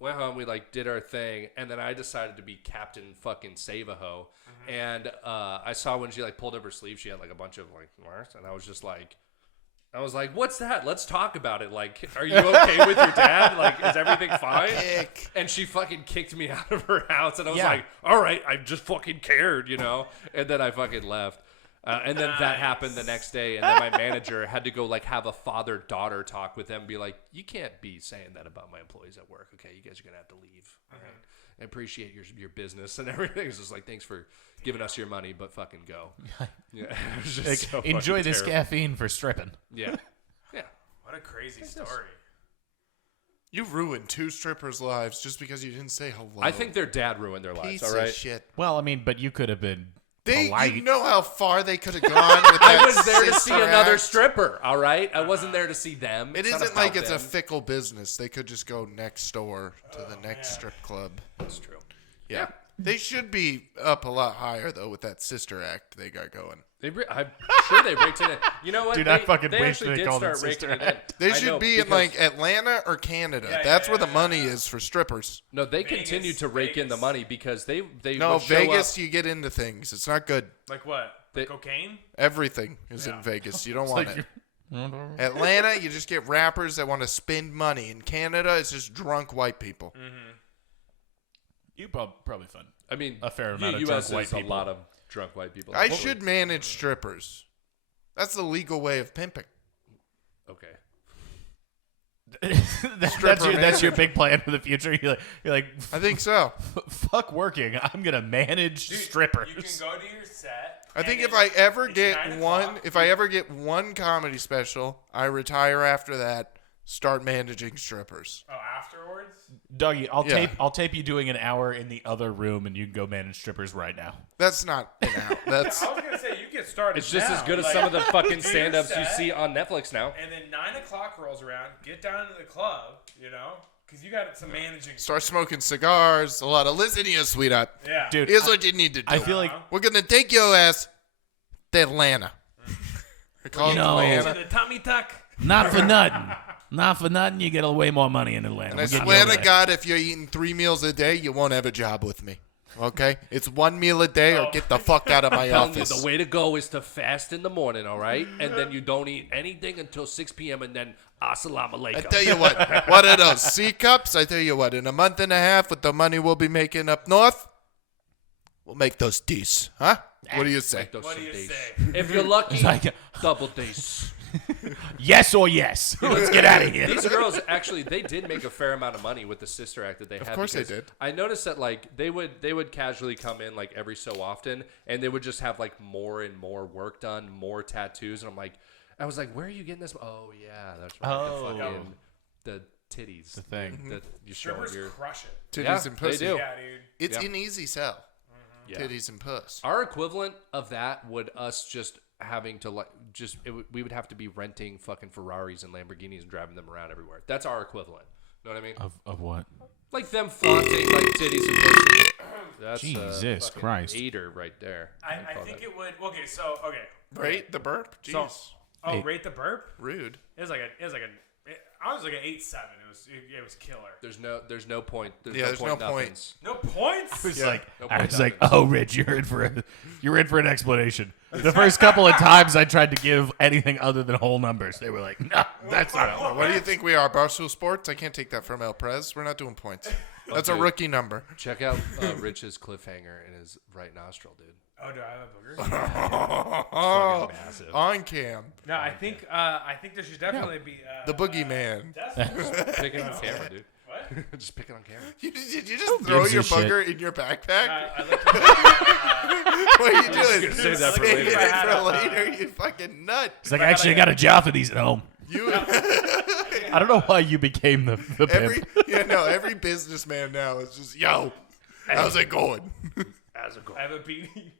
went home, we like did our thing, and then I decided to be Captain fucking Save-A-Ho, and I saw when she like pulled up her sleeve, she had like a bunch of like marks, and I was like, what's that? Let's talk about it. Like, are you okay with your dad? Like, is everything fine? Ick. And she fucking kicked me out of her house, and I was Yeah. like, all right, I just fucking cared, and then I fucking left. And then that happened the next day, and then my manager had to go like have a father-daughter talk with them, be like, you can't be saying that about my employees at work. Okay, you guys are gonna have to leave. All right, I appreciate your business and everything. It's just like, thanks for giving us your money, but fucking go. Yeah, it was just like, so enjoy fucking this terrible. caffeine for stripping. Yeah, yeah. What a crazy story. You ruined 2 strippers' lives just because you didn't say hello. I think their dad ruined their lives. Piece All right. of shit. Well, I mean, but you could have been polite. You know how far they could have gone with that I was there to see sister another act? stripper. All right. I wasn't there to see them. It It's not isn't about like it's a them. fickle business. They could just go next door to the next strip club. That's true. Yeah. They should be up a lot higher, though, with that sister act they got going. I'm sure they raked it in. You know what? Dude, they, I fucking they wish actually they did called it start raking Sister it in. Act. They I should know, be in, because- like, Atlanta or Canada. That's where the money is for strippers. No, they Vegas, continue to rake in the Vegas. money because they No, would show Vegas, up- you get into things. It's not good. Like what? They- Cocaine? Everything is in Vegas. You don't want it. Atlanta, you just get rappers that want to spend money. In Canada, it's just drunk white people. You probably fun. I mean, A fair the amount of U.S. drunk white is a people. lot of drunk white people. I should manage strippers. That's the legal way of pimping. Okay. That's your big plan for the future. You're like I think so. fuck working. I'm gonna manage Dude, strippers. You can go to your set. I think and if I ever it's get 9 one, o'clock. if I ever get one comedy special, I retire after that. Start managing strippers. Oh, afterwards? Dougie, Yeah. I'll tape you doing an hour in the other room, and you can go manage strippers right now. That's not an out. That's I was gonna say you get started. It's just as now. good as Like, some of the fucking do your stand-ups you set, see on Netflix now. And then 9 o'clock rolls around. Get down to the club, because you got some managing. start smoking cigars. A lot of listen here, sweetheart. Yeah, Dude, Here's what you need to do. I feel like We're gonna take your ass to Atlanta. I call it No. Atlanta. To the tummy tuck. not for nothing. Not for nothing. You get way more money in Atlanta. And I We'll get you swear over to there. God, if you're eating 3 meals a day, you won't have a job with me. Okay? It's 1 meal a day or get the fuck out of my Telling you, office. the way to go is to fast in the morning, all right? And then you don't eat anything until 6 p.m. and then assalamu I alaikum. tell you what are those? C cups? I tell you what, in a month and a half with the money we'll be making up north, we'll make those D's. Huh? What do you say? Those What some do you days. say? If you're lucky, like- double days. Yes or yes. Let's get out of here. These girls actually, they did make a fair amount of money with the sister act that they had. Of course they because did. I noticed that like they would casually come in like every so often, and they would just have like more and more work done, more tattoos, and I was like, where are you getting this? Oh yeah, that's right. Oh. The titties, The thing. that you show Strippers your. crush it. Titties Yeah, and they pussy. do. Yeah, dude. It's Yeah. an easy sell. Yeah. Titties and puss. Our equivalent of that would us just having to we would have to be renting fucking Ferraris and Lamborghinis and driving them around everywhere. That's our equivalent. Know what I mean? Of what? Like them flaunting like titties and pussy. That's Jesus fucking Christ. Eater right there. I think it would. Okay. Rate the burp? Jeez. So, rate the burp. Rude. It was like I was like an 8.7. It was killer. There's no point. There's no point. nothings. No points. I was Yeah. like, No I point was like, nothings. oh, Rich, you're in for an explanation. The first couple of times I tried to give anything other than whole numbers, they were like, no, that's not how it What do you think we are? Barstool Sports? I can't take that from El Prez. We're not doing points. That's a Okay. rookie number. Check out Rich's cliffhanger in his right nostril, dude. Oh, do I have a booger? Oh, massive. on cam. No, I think there should definitely be The boogeyman. Pick it on camera, dude. What? Just pick it on camera. Did you just throw gives a your shit? booger in your backpack? I looked at What are you doing? gonna save that for Saving later. it for later, you fucking nut. It's like, actually, I got a job for these at home. You I don't know why you became the every pimp. every businessman now is just yo. How's it going? I have a beanie.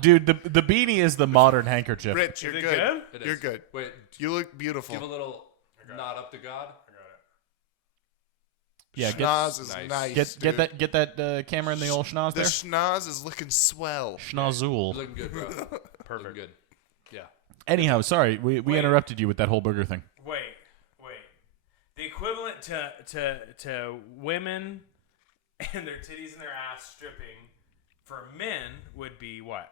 Dude, the beanie is the modern handkerchief. Rich, you're Is it good. good? It is. You're good. Wait, You look beautiful. give a little nod up to God. Yeah, schnoz is Nice. nice. get that camera in the old schnoz The there. schnoz is looking swell. Schnozool. Looking good, bro. Looking good. Yeah. Anyhow, sorry, we Wait. interrupted you with that whole burger thing. Wait. The equivalent to women and their titties and their ass stripping for men would be what?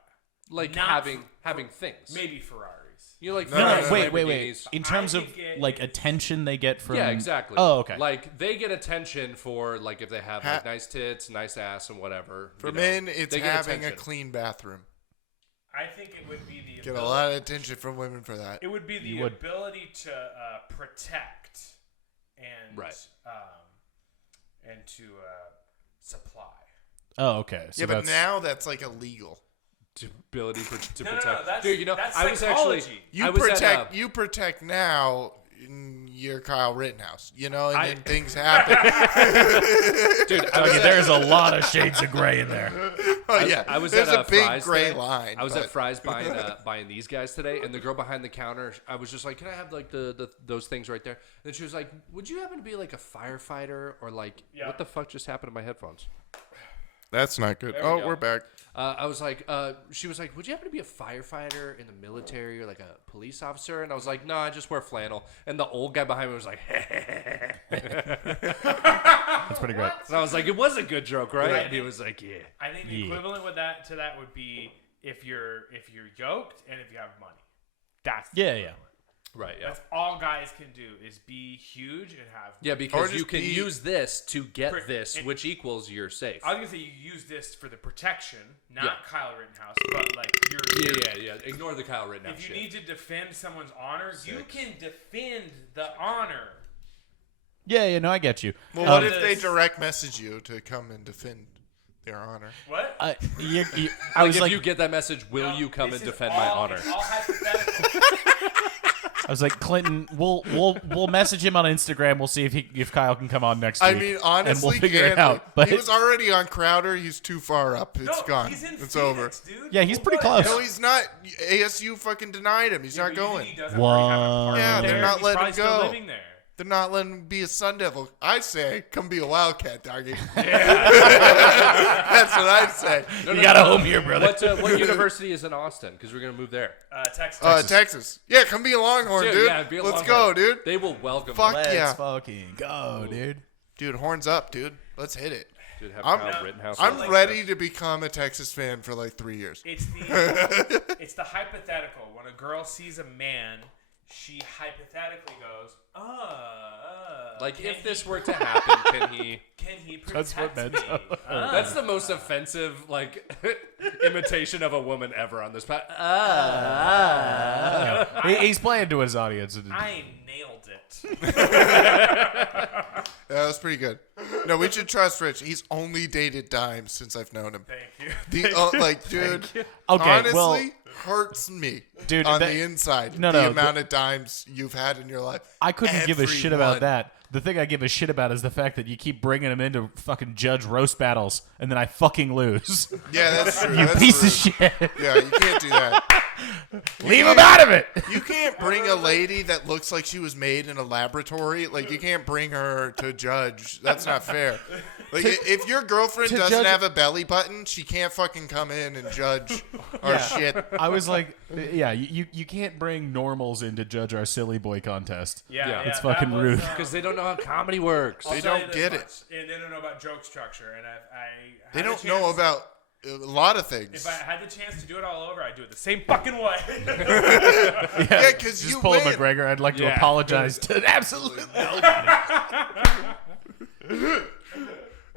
Like Not having things. Maybe Ferraris. You like No, Ferraris, wait. Lamborghinis. In terms of think it like is- attention they get from Yeah, exactly. Oh, okay. Like they get attention for like if they have Ha- like nice tits, nice ass, and whatever. For you know, men, it's they get having a attention. clean bathroom. I think it would be the Get a ability, lot of attention from women for that. it would be the You would. ability to protect and Right. and to supply. Oh, okay. So Yeah, but that's, now that's like illegal. ability to No, protect. that's, Dude, you know, that's I was actually psychology. You I was protect. at, You protect now. you're Kyle Rittenhouse, and then things happen. Dude, There's a lot of shades of gray in there. Oh yeah, I was there's at a big Fry's gray today. line. I was at Fry's buying these guys today, and the girl behind the counter, I was just like, "Can I have like those things right there?" And she was like, "Would you happen to be like a firefighter or like what the fuck just happened to my headphones?" That's not good. we Oh, go. we're back. I was like, she was like, "Would you happen to be a firefighter in the military or like a police officer?" And I was like, "No, I just wear flannel." And the old guy behind me was like, That's pretty great. and I was like, "It was a good joke, right?" And he was like, "Yeah." I think the equivalent with that would be if you're yoked and if you have money. That's the Yeah. equivalent. Right, yeah. That's all guys can do is be huge and have. Yeah, Or because just you can use this to get For- this, and- which equals you're safe. I was gonna say you use this for the protection, not Yeah. Kyle Rittenhouse, but like you're. Yeah. Ignore the Kyle Rittenhouse If you shit. need to defend someone's honor, you 6. can defend the honor. Yeah, no, I get you. Well, what Um, if they direct message you to come and defend their honor? What? I Like, was if like, you get that message, will No, you come this and is defend all- my honor? It's all hypothetical. I was like, Clinton, we'll message him on Instagram. We'll see if Kyle can come on next week. I mean, honestly, and we'll figure it Candle, out. But he was already on Crowder. He's too far up. It's No, gone. he's in It's Phoenix, over. dude. Yeah, he's pretty What? close. No, he's not. ASU fucking denied him. He's not But you think going. he doesn't already have an apartment Yeah, they're there? not He's letting probably him still go. living there. They're not letting him be a Sun Devil. I say, come be a Wildcat, doggy. That's what I say. No, You got a home here, brother. What university is in Austin? Because we're going to move there. Texas. Texas. Yeah, come be a Longhorn, dude. Yeah, be a Let's Longhorn. go, dude. They will welcome Fuck you. Let's yeah. fucking go, dude. Dude, horns up, dude. Let's hit it. Dude, have I'm- Kyle Rittenhouse. I'm on ready to become a Texas fan for like 3 years. It's the hypothetical. When a girl sees a man, she hypothetically goes, Like, can if this he- were to happen, can he... Can he protect That's what men me? do. That's the most offensive, like, imitation of a woman ever on this He's playing to his audience. I nailed it. Yeah, that was pretty good. No, we should trust Rich. He's only dated dimes since I've known him. Thank you. Dude, Okay, honestly, well, hurts me dude, on that- the inside. No, the no, amount of dimes you've had in your life. I couldn't give a shit Everyone. about that. The thing I give a shit about is the fact that you keep bringing him into fucking judge roast battles, and then I fucking lose. Yeah, that's true. You That's piece rude. of shit. Yeah, you can't do that. Leave him out of it. You can't bring a lady that looks like she was made in a laboratory. Like, you can't bring her to judge. That's not fair. Like, if your girlfriend to doesn't judge- have a belly button, she can't fucking come in and judge our shit. I was like, yeah, you can't bring normals in to judge our silly boy contest. Yeah, It's that fucking was, rude. Because they don't know how comedy works. I'll They tell don't you this get it. much. And they don't know about joke structure, and I They had a don't know chance- about a lot of things. If I had the chance to do it all over, I'd do it the same fucking way. Yeah, because Just you pull a win. McGregor. I'd like to Yeah. apologize to absolutely nobody.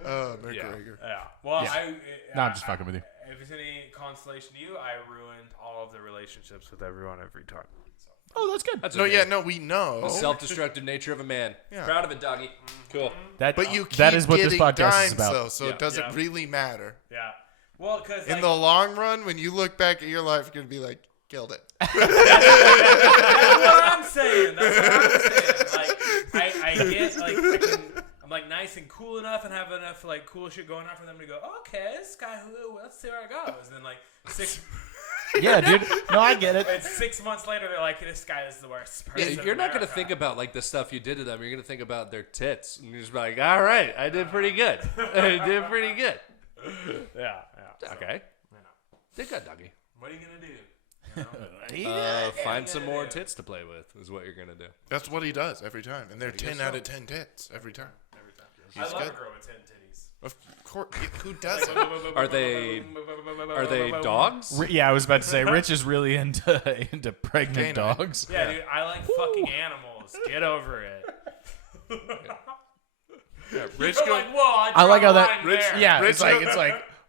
Oh, McGregor. Yeah. Well, Yeah. No, I'm just fucking with you. If it's any consolation to you, I ruined all of the relationships with everyone every time. So. Oh, that's good. That's No, okay. yeah, no, we know. The self-destructive nature of a man. Yeah. Proud of it, doggy. Cool. But you keep that is what this getting podcast dimes, is about. though, so Yeah. it doesn't Yeah. really matter. Yeah. Well, because In the long run, when you look back at your life, you're going to be like, killed it. that's what I'm saying. That's what I'm saying. Like, I get like I'm like nice and cool enough and have enough like cool shit going on for them to go, okay, this guy, let's see where it goes. And then like Yeah, dude. No, I get it. and 6 months later, they're like, this guy is the worst Yeah, person. you're in not going to America. think about like the stuff you did to them. You're going to think about their tits. And you're just like, all right, I did pretty good. I did pretty good. Yeah. So, Okay. Did good, doggy. what are you gonna do? Find some more tits to play with is what you're going to do. That's what he does every time. And they're 10 out of 10 tits every time. I love good. a girl with 10 titties. Of course. Who doesn't? Are they dogs? Yeah, I was about to say, Rich is really into pregnant Canine. dogs. Yeah, dude, I like fucking animals. Get over it. Rich You're go- like, whoa, I like how draw a that. line there. Yeah, Rich it's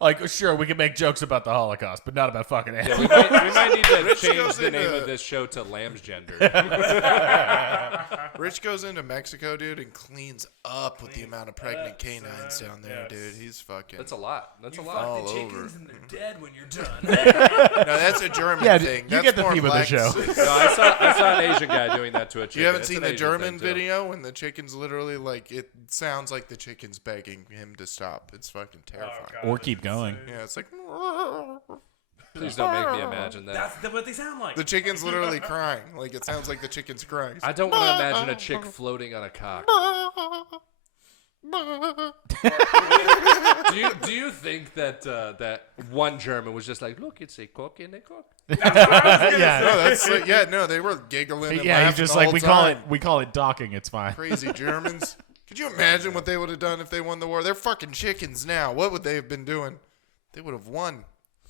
like sure we can make jokes about the Holocaust, but not about fucking animals. We might need to change goes the name into- of this show to Lamb's Gender. Rich goes into Mexico, dude, and cleans up with the amount of pregnant canines down there, dude. He's fucking. That's a lot. That's a You lot. fuck All the chickens over. and they're dead when you're done. No, that's a German Yeah, thing. you That's get the more theme of the Lex. show. No, I saw an Asian guy doing that to a chicken. You haven't It's seen an the Asian German thing, too. video when the chicken's literally like it sounds like the chicken's begging him to stop. It's fucking terrifying. God, Or that's keep going. insane. Yeah, it's like Please don't make me imagine that. That's what they sound like. the chicken's literally crying. Like it sounds like the chicken's crying. I don't want to imagine a chick floating on a cock. Do you think that that one German was just like, look, it's a cock in a cock? Yeah. No, that's no, they were giggling. And Yeah, laughing he's just the like whole we call it docking. It's fine. Crazy Germans. Could you imagine what they would have done if they won the war? They're fucking chickens now. What would they have been doing? They would have won.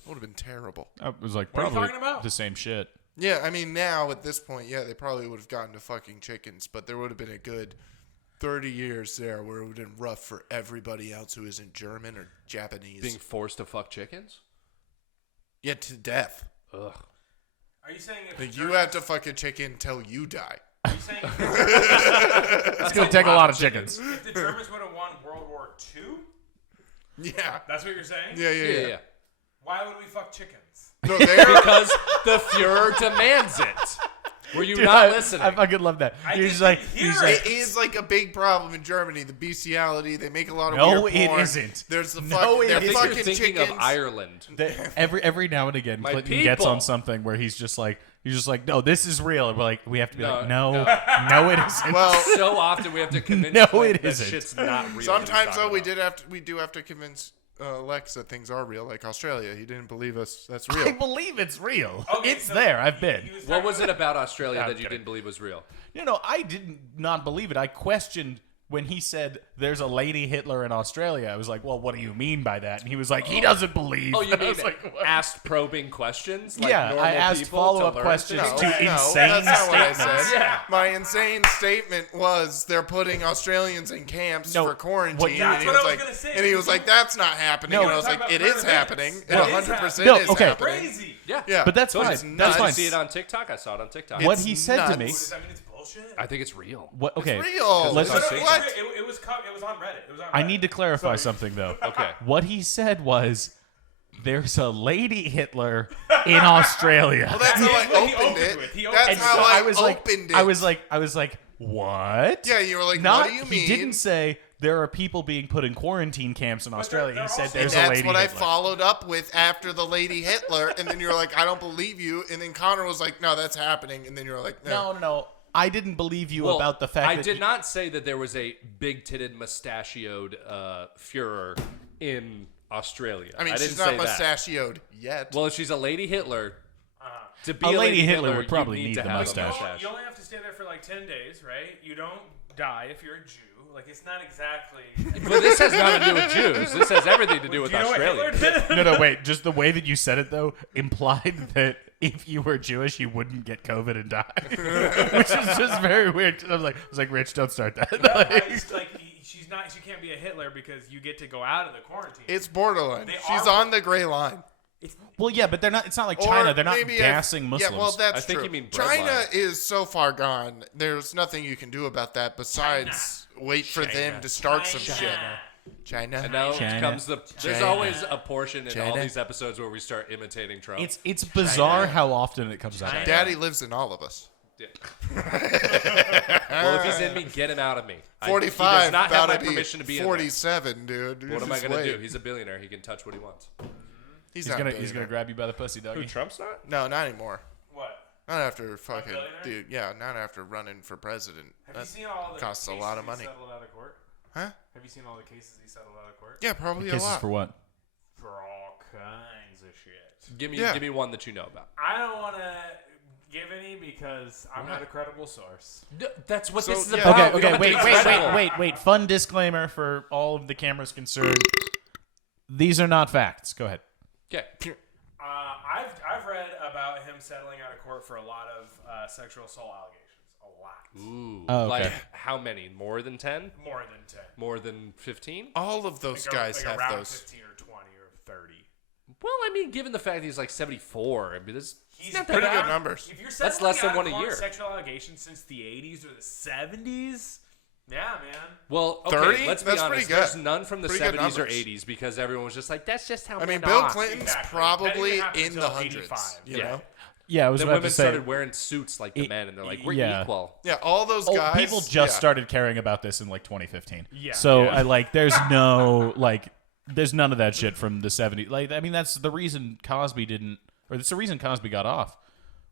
It would have been terrible. It was like What are you probably talking about? the same shit. Yeah, I mean now at this point, yeah, they probably would have gotten to fucking chickens, but there would have been a good 30 years there where it would have been rough for everybody else who isn't German or Japanese. Being forced to fuck chickens? Yeah, to death. Ugh. Are you saying if Like the you Germans- have to fuck a chicken till you die. Are you saying It's gonna take a lot of chickens. if the Germans would have won World War II? Yeah. That's what you're saying? Yeah. Why would we fuck chickens? No, they're Because the Fuhrer demands it. Were you not listening? I fucking love that. I He's didn't like, hear he's it. like, it is like a big problem in Germany. The bestiality. They make a lot of No, weird it porn. isn't. There's the No, fucking. it They're isn't. I think fucking you're thinking chickens. of Ireland. every now and again, My Clinton gets people. on something where he's just like, no, this is real. And we're like, we have to be No, like, no, it isn't. Well, So often we have to convince No, Clint it that isn't. shit's not real. sometimes though What he's talking we do have to convince Lex that things are real, like Australia. He didn't believe us. That's I real. believe it's real. Okay, It's so there. I've been. he was about. What was talking it about Australia I'm that you kidding. didn't believe was real? No, I didn't not believe it. I questioned when he said there's a lady Hitler in Australia. I was like, well, what do you mean by that? And he was like, he doesn't believe. Oh, you And I mean was like, what? asked probing questions? Like Yeah, normal I asked people follow-up to learn questions things? to insane that's not what I statements. said. Yeah. My insane statement was they're putting Australians in camps No, for quarantine. what- and That's he what was I was like, gonna say. and he was like, that's not happening. No. and I was Talking like, about it is murder happening. myths. It That is 100% No, is okay. happening. Crazy. Yeah. Yeah. But that's So fine. it's That's nuts. fine. I see it on TikTok. I saw it on TikTok. What It's he said to me. nuts. Does that mean it's bullshit? I think it's real. What? Okay. real. Let's No, just, no, What? it was on Reddit. It was on Reddit. I need to clarify something though. Okay. What he said was, there's a lady Hitler in Australia. Well, that's how Here's what I he opened opened it. with. He That's opened how So I was like, opened it. I was like, what? Yeah, you were like, Not, what do you mean? He didn't say there are people being put in quarantine camps in Australia. they're He said also- there's and a that's lady what I Hitler. followed up with after the lady Hitler, and then you were like, I don't believe you. And then Connor was like, no, that's happening. And then you were like, No. I didn't believe you Well, about the fact I that did not say that there was a big-titted, mustachioed Fuhrer in Australia. I mean, didn't she's not say that. mustachioed yet. Well, if she's a lady Hitler, to be A a lady Hitler Hitler would probably you need to the have mustache. A mustache. You only have to stay there for like 10 days, right? You don't die if you're a Jew. Like, it's not exactly. But this has nothing to do with Jews. This has everything to do with Do you know what Hitler Australia. did? No, wait. Just the way that you said it, though, implied that if you were Jewish, you wouldn't get COVID and die, which is just very weird. I was like, Rich, don't start that. She can't be a Hitler because you get to go out of the quarantine. it's borderline. They She's are- on the gray line. well, yeah, but they're not. It's not like Or China. They're not maybe if- gassing Muslims. Yeah, well, that's I think true. you mean China breadline. is so far gone. There's nothing you can do about that besides wait for them to start some shit. China. And now China. comes the. There's China. always a portion in all China. these episodes where we start imitating Trump. It's bizarre how often it comes out. Daddy lives in all of us. Yeah. Well, if he's in me, get him out of me. He 45. does not have about my to be permission to be 47, dude. in there. What am I going to do? He's a billionaire. He can touch what he wants. He's He's not gonna a he's gonna billionaire. grab you by the pussy, doggy. Trump's not? No, not anymore. What? Not after fucking billionaire? dude. Yeah, not after running for president. Have you That seen all the costs a cases lot of he money. settled out of court? Huh? Have you seen all the cases he settled out of court? Yeah, probably a Kisses lot. for what? For all kinds of shit. Give Yeah. me one that you know about. I don't want to give any because I'm not a credible source. That's what So, this is yeah. about. We Okay, don't wait, have to be credible. wait. Fun disclaimer for all of the cameras concerned. These are not facts. Go ahead. Okay. I've read about him settling out of court for a lot of sexual assault allegations. A lot. Ooh. Oh, okay. Like how many? More than 10? More than 10. More than 15? All of those Like guys around have those. 15 or 20 or 30. Well, I mean, given the fact that he's like 74, I mean, this He's not that Pretty bad. good numbers. If you're That's less than settling one a out year. on sexual allegations since the 80s or the 70s, yeah, man. Well, okay, 30? let's be That's honest. pretty good. There's none from the Pretty good 70s or numbers. 80s because everyone was just like, that's just how I mean, men Bill are. Clinton's Exactly. That probably didn't happen in the until hundreds. 85. You Yeah. know? Yeah, I was Then about women to say. started wearing suits like the It- men, and they're like, we're yeah. equal. Yeah, all those guys. People just started caring about this in like 2015. Yeah. So Yeah. I like, there's no like, there's none of that shit from the 70s. Like, I mean, that's the reason Cosby didn't, or that's the reason Cosby got off,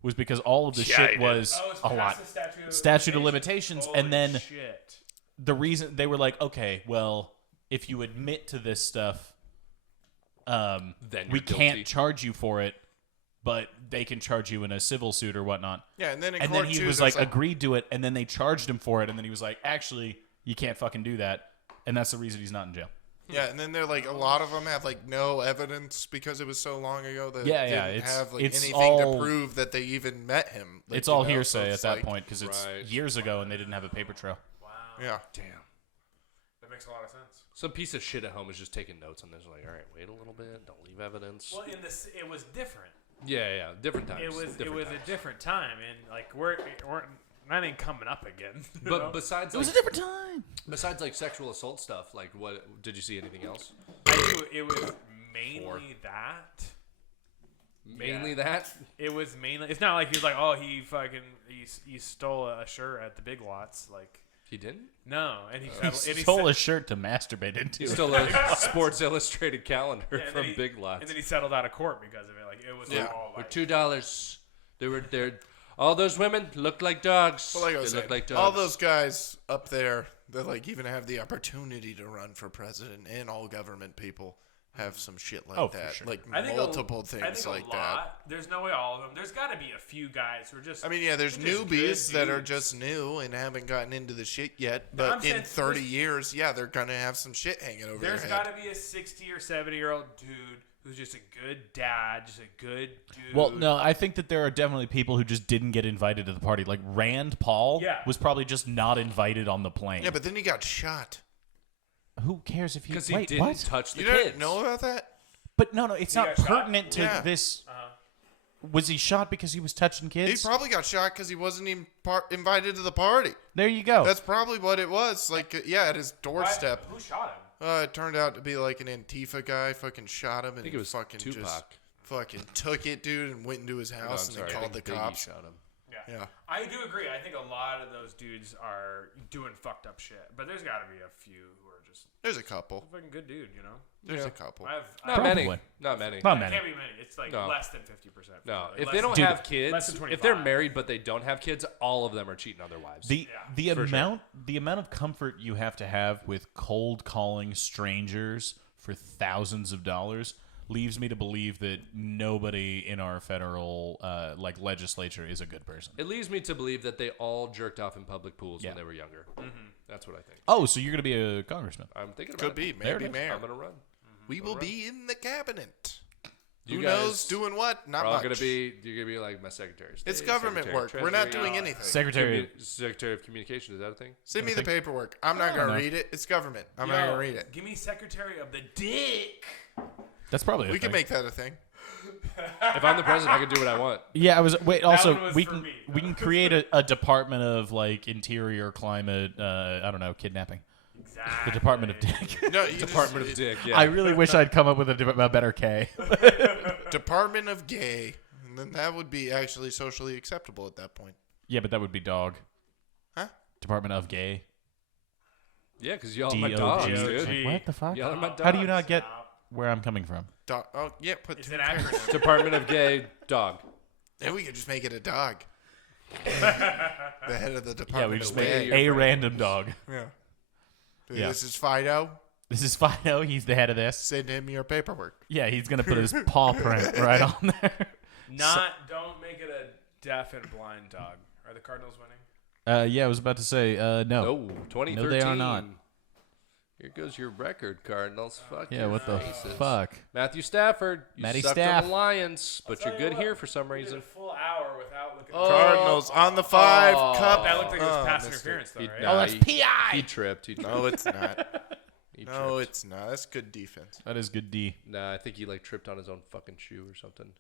was because all of the Yeah, he shit did. was Oh, it's a lot. past the Statute of limitations, and Holy then shit. the reason they were like, okay, well, if you admit to this stuff, Then we you're guilty. can't charge you for it, but they can charge you in a civil suit or whatnot. Yeah, and then in And court then he too, was there's like, agreed to it, and then they charged him for it, and then he was like, actually, you can't fucking do that, and that's the reason he's not in jail. yeah, and then they're like, a lot of them have like no evidence because it was so long ago that Yeah, yeah, didn't it's- have like it's anything all- to prove that they even met him. Like, It's you all know, hearsay so at it's that like- point because it's Right. years ago and they didn't have a paper trail. Wow. Yeah, Damn. That makes a lot of sense. Some piece of shit at home is just taking notes on this. Like, all right, wait a little bit. Don't leave evidence. Well, in this, it was different. Yeah. Different times. It was different a times. different time, and like we're that ain't coming up again. you But know? besides, It was a like, different time. besides like sexual assault stuff, like what did you see anything else? I knew it was mainly that. Mainly that. It was mainly. It's not like he was like, oh, he fucking he stole a shirt at the Big Lots. Like, He didn't. no, and he He settled, and stole a shirt to masturbate into. He stole a Sports Illustrated calendar yeah, and from then he- Big Lots. and then he settled out of court because of it. Like it was Yeah. all For like, $2, they were there. All those women looked like dogs. well, like I was they saying, looked like dogs. all those guys up there that like even have the opportunity to run for president, and all government people have some shit like Oh, for that, sure. like I think multiple I things think like a that. lot. There's no way all of them. There's got to be a few guys who are just. I mean, yeah, there's they're just newbies good that are dudes. just new and haven't gotten into the shit yet. No, I'm But in saying 30 there's- years, yeah, they're gonna have some shit hanging over There's their got head. to be a 60 or 70-year-old dude who's just a good dad, just a good dude. Well, no, I think that there are definitely people who just didn't get invited to the party. Like Rand Paul Yeah. was probably just not invited on the plane. Yeah, but then he got shot. who cares if he? because he Wait, didn't what? touch the You kids. didn't know about that? But no, it's He not got shot? pertinent to Yeah. this. Uh-huh. Was he shot because he was touching He kids? probably got shot because he wasn't even invited to the party. There you go. That's probably what it was. Like, yeah, at his Why- doorstep. Who shot him? It turned out to be like an Antifa guy. Fucking shot him, and I think it was fucking Tupac. just fucking took it, dude, and went into his No, house I'm and then sorry. I called the think Biggie cops. shot him. Yeah. I do agree. I think a lot of those dudes are doing fucked up shit, but there's got to be a few who are just There's a couple. a fucking good dude, you know. There's Yeah. a couple. Not Probably. many. Not many. Not It many. can't be many. It's like No. less than 50%. No, Like if less they don't than- have less kids, than if they're 25. married but they don't have kids, all of them are cheating on their wives. The Yeah, for sure. the amount of comfort you have to have with cold calling strangers for thousands of dollars leaves me to believe that nobody in our federal like legislature is a good person. It leads me to believe that they all jerked off in public pools Yeah. when they were younger. That's what I think. Oh, so you're gonna be a congressman? I'm thinking about Could it. be. There it Maybe is. mayor. I'm gonna run. We will be in the cabinet. You Who guys knows doing what? Not Are all much. gonna be. You're gonna be like my secretary. of State, It's government Secretary work. of We're not Treasury. doing anything. Secretary. Secretary of Communications. Is that a thing? Send me I the think- paperwork. I'm not I gonna don't know. read it. It's government. I'm not Yo, gonna read it. Give me Secretary of the Dick. That's probably a We can thing. make that a thing. If I'm the president, I can do what I want. Yeah, I was. Wait, one also was we for can me. we can create a department of like interior climate. I don't know, kidnapping. Exactly. The Department of Dick. No, you Department just, of Dick. Yeah. I really wish I'd come up with a better K. Department of Gay, and then that would be actually socially acceptable at that point. Yeah, but that would be dog. Huh? Department of Gay. Yeah, because y'all are my DOG. dogs, DOG. dude. What the fuck? Y'all are my dogs. How do you not get where I'm coming from? Oh yeah, put It's two an characters. acronym. Department of Gay Dog. Then we could just make it a dog. The head of the department. Yeah, we just of make Gay. your a brain random dog. Yeah. Dude, Yeah. This is Fido. This is Fido. He's the head of this. Send him your paperwork. Yeah, he's gonna put his paw print right on there. Don't make it a deaf and blind dog. Are the Cardinals winning? Yeah, I was about to say no. No, 2013. No, they are not. Here goes your record, Cardinals. Fuck Yeah, your what the faces. fuck? Matthew Stafford. You Matty sucked Staff. on the Lions, but Tell you're you good what, here for some we did reason. a full hour without looking. Oh. Cardinals on the 5 Oh. cup. That looked like it was Oh, pass missed it. interference, though, He- right? nah, that's he- PI. He tripped. He tripped. No, it's not. He No, tripped. it's not. That's good defense. That is good D. Nah, I think he like tripped on his own fucking shoe or something.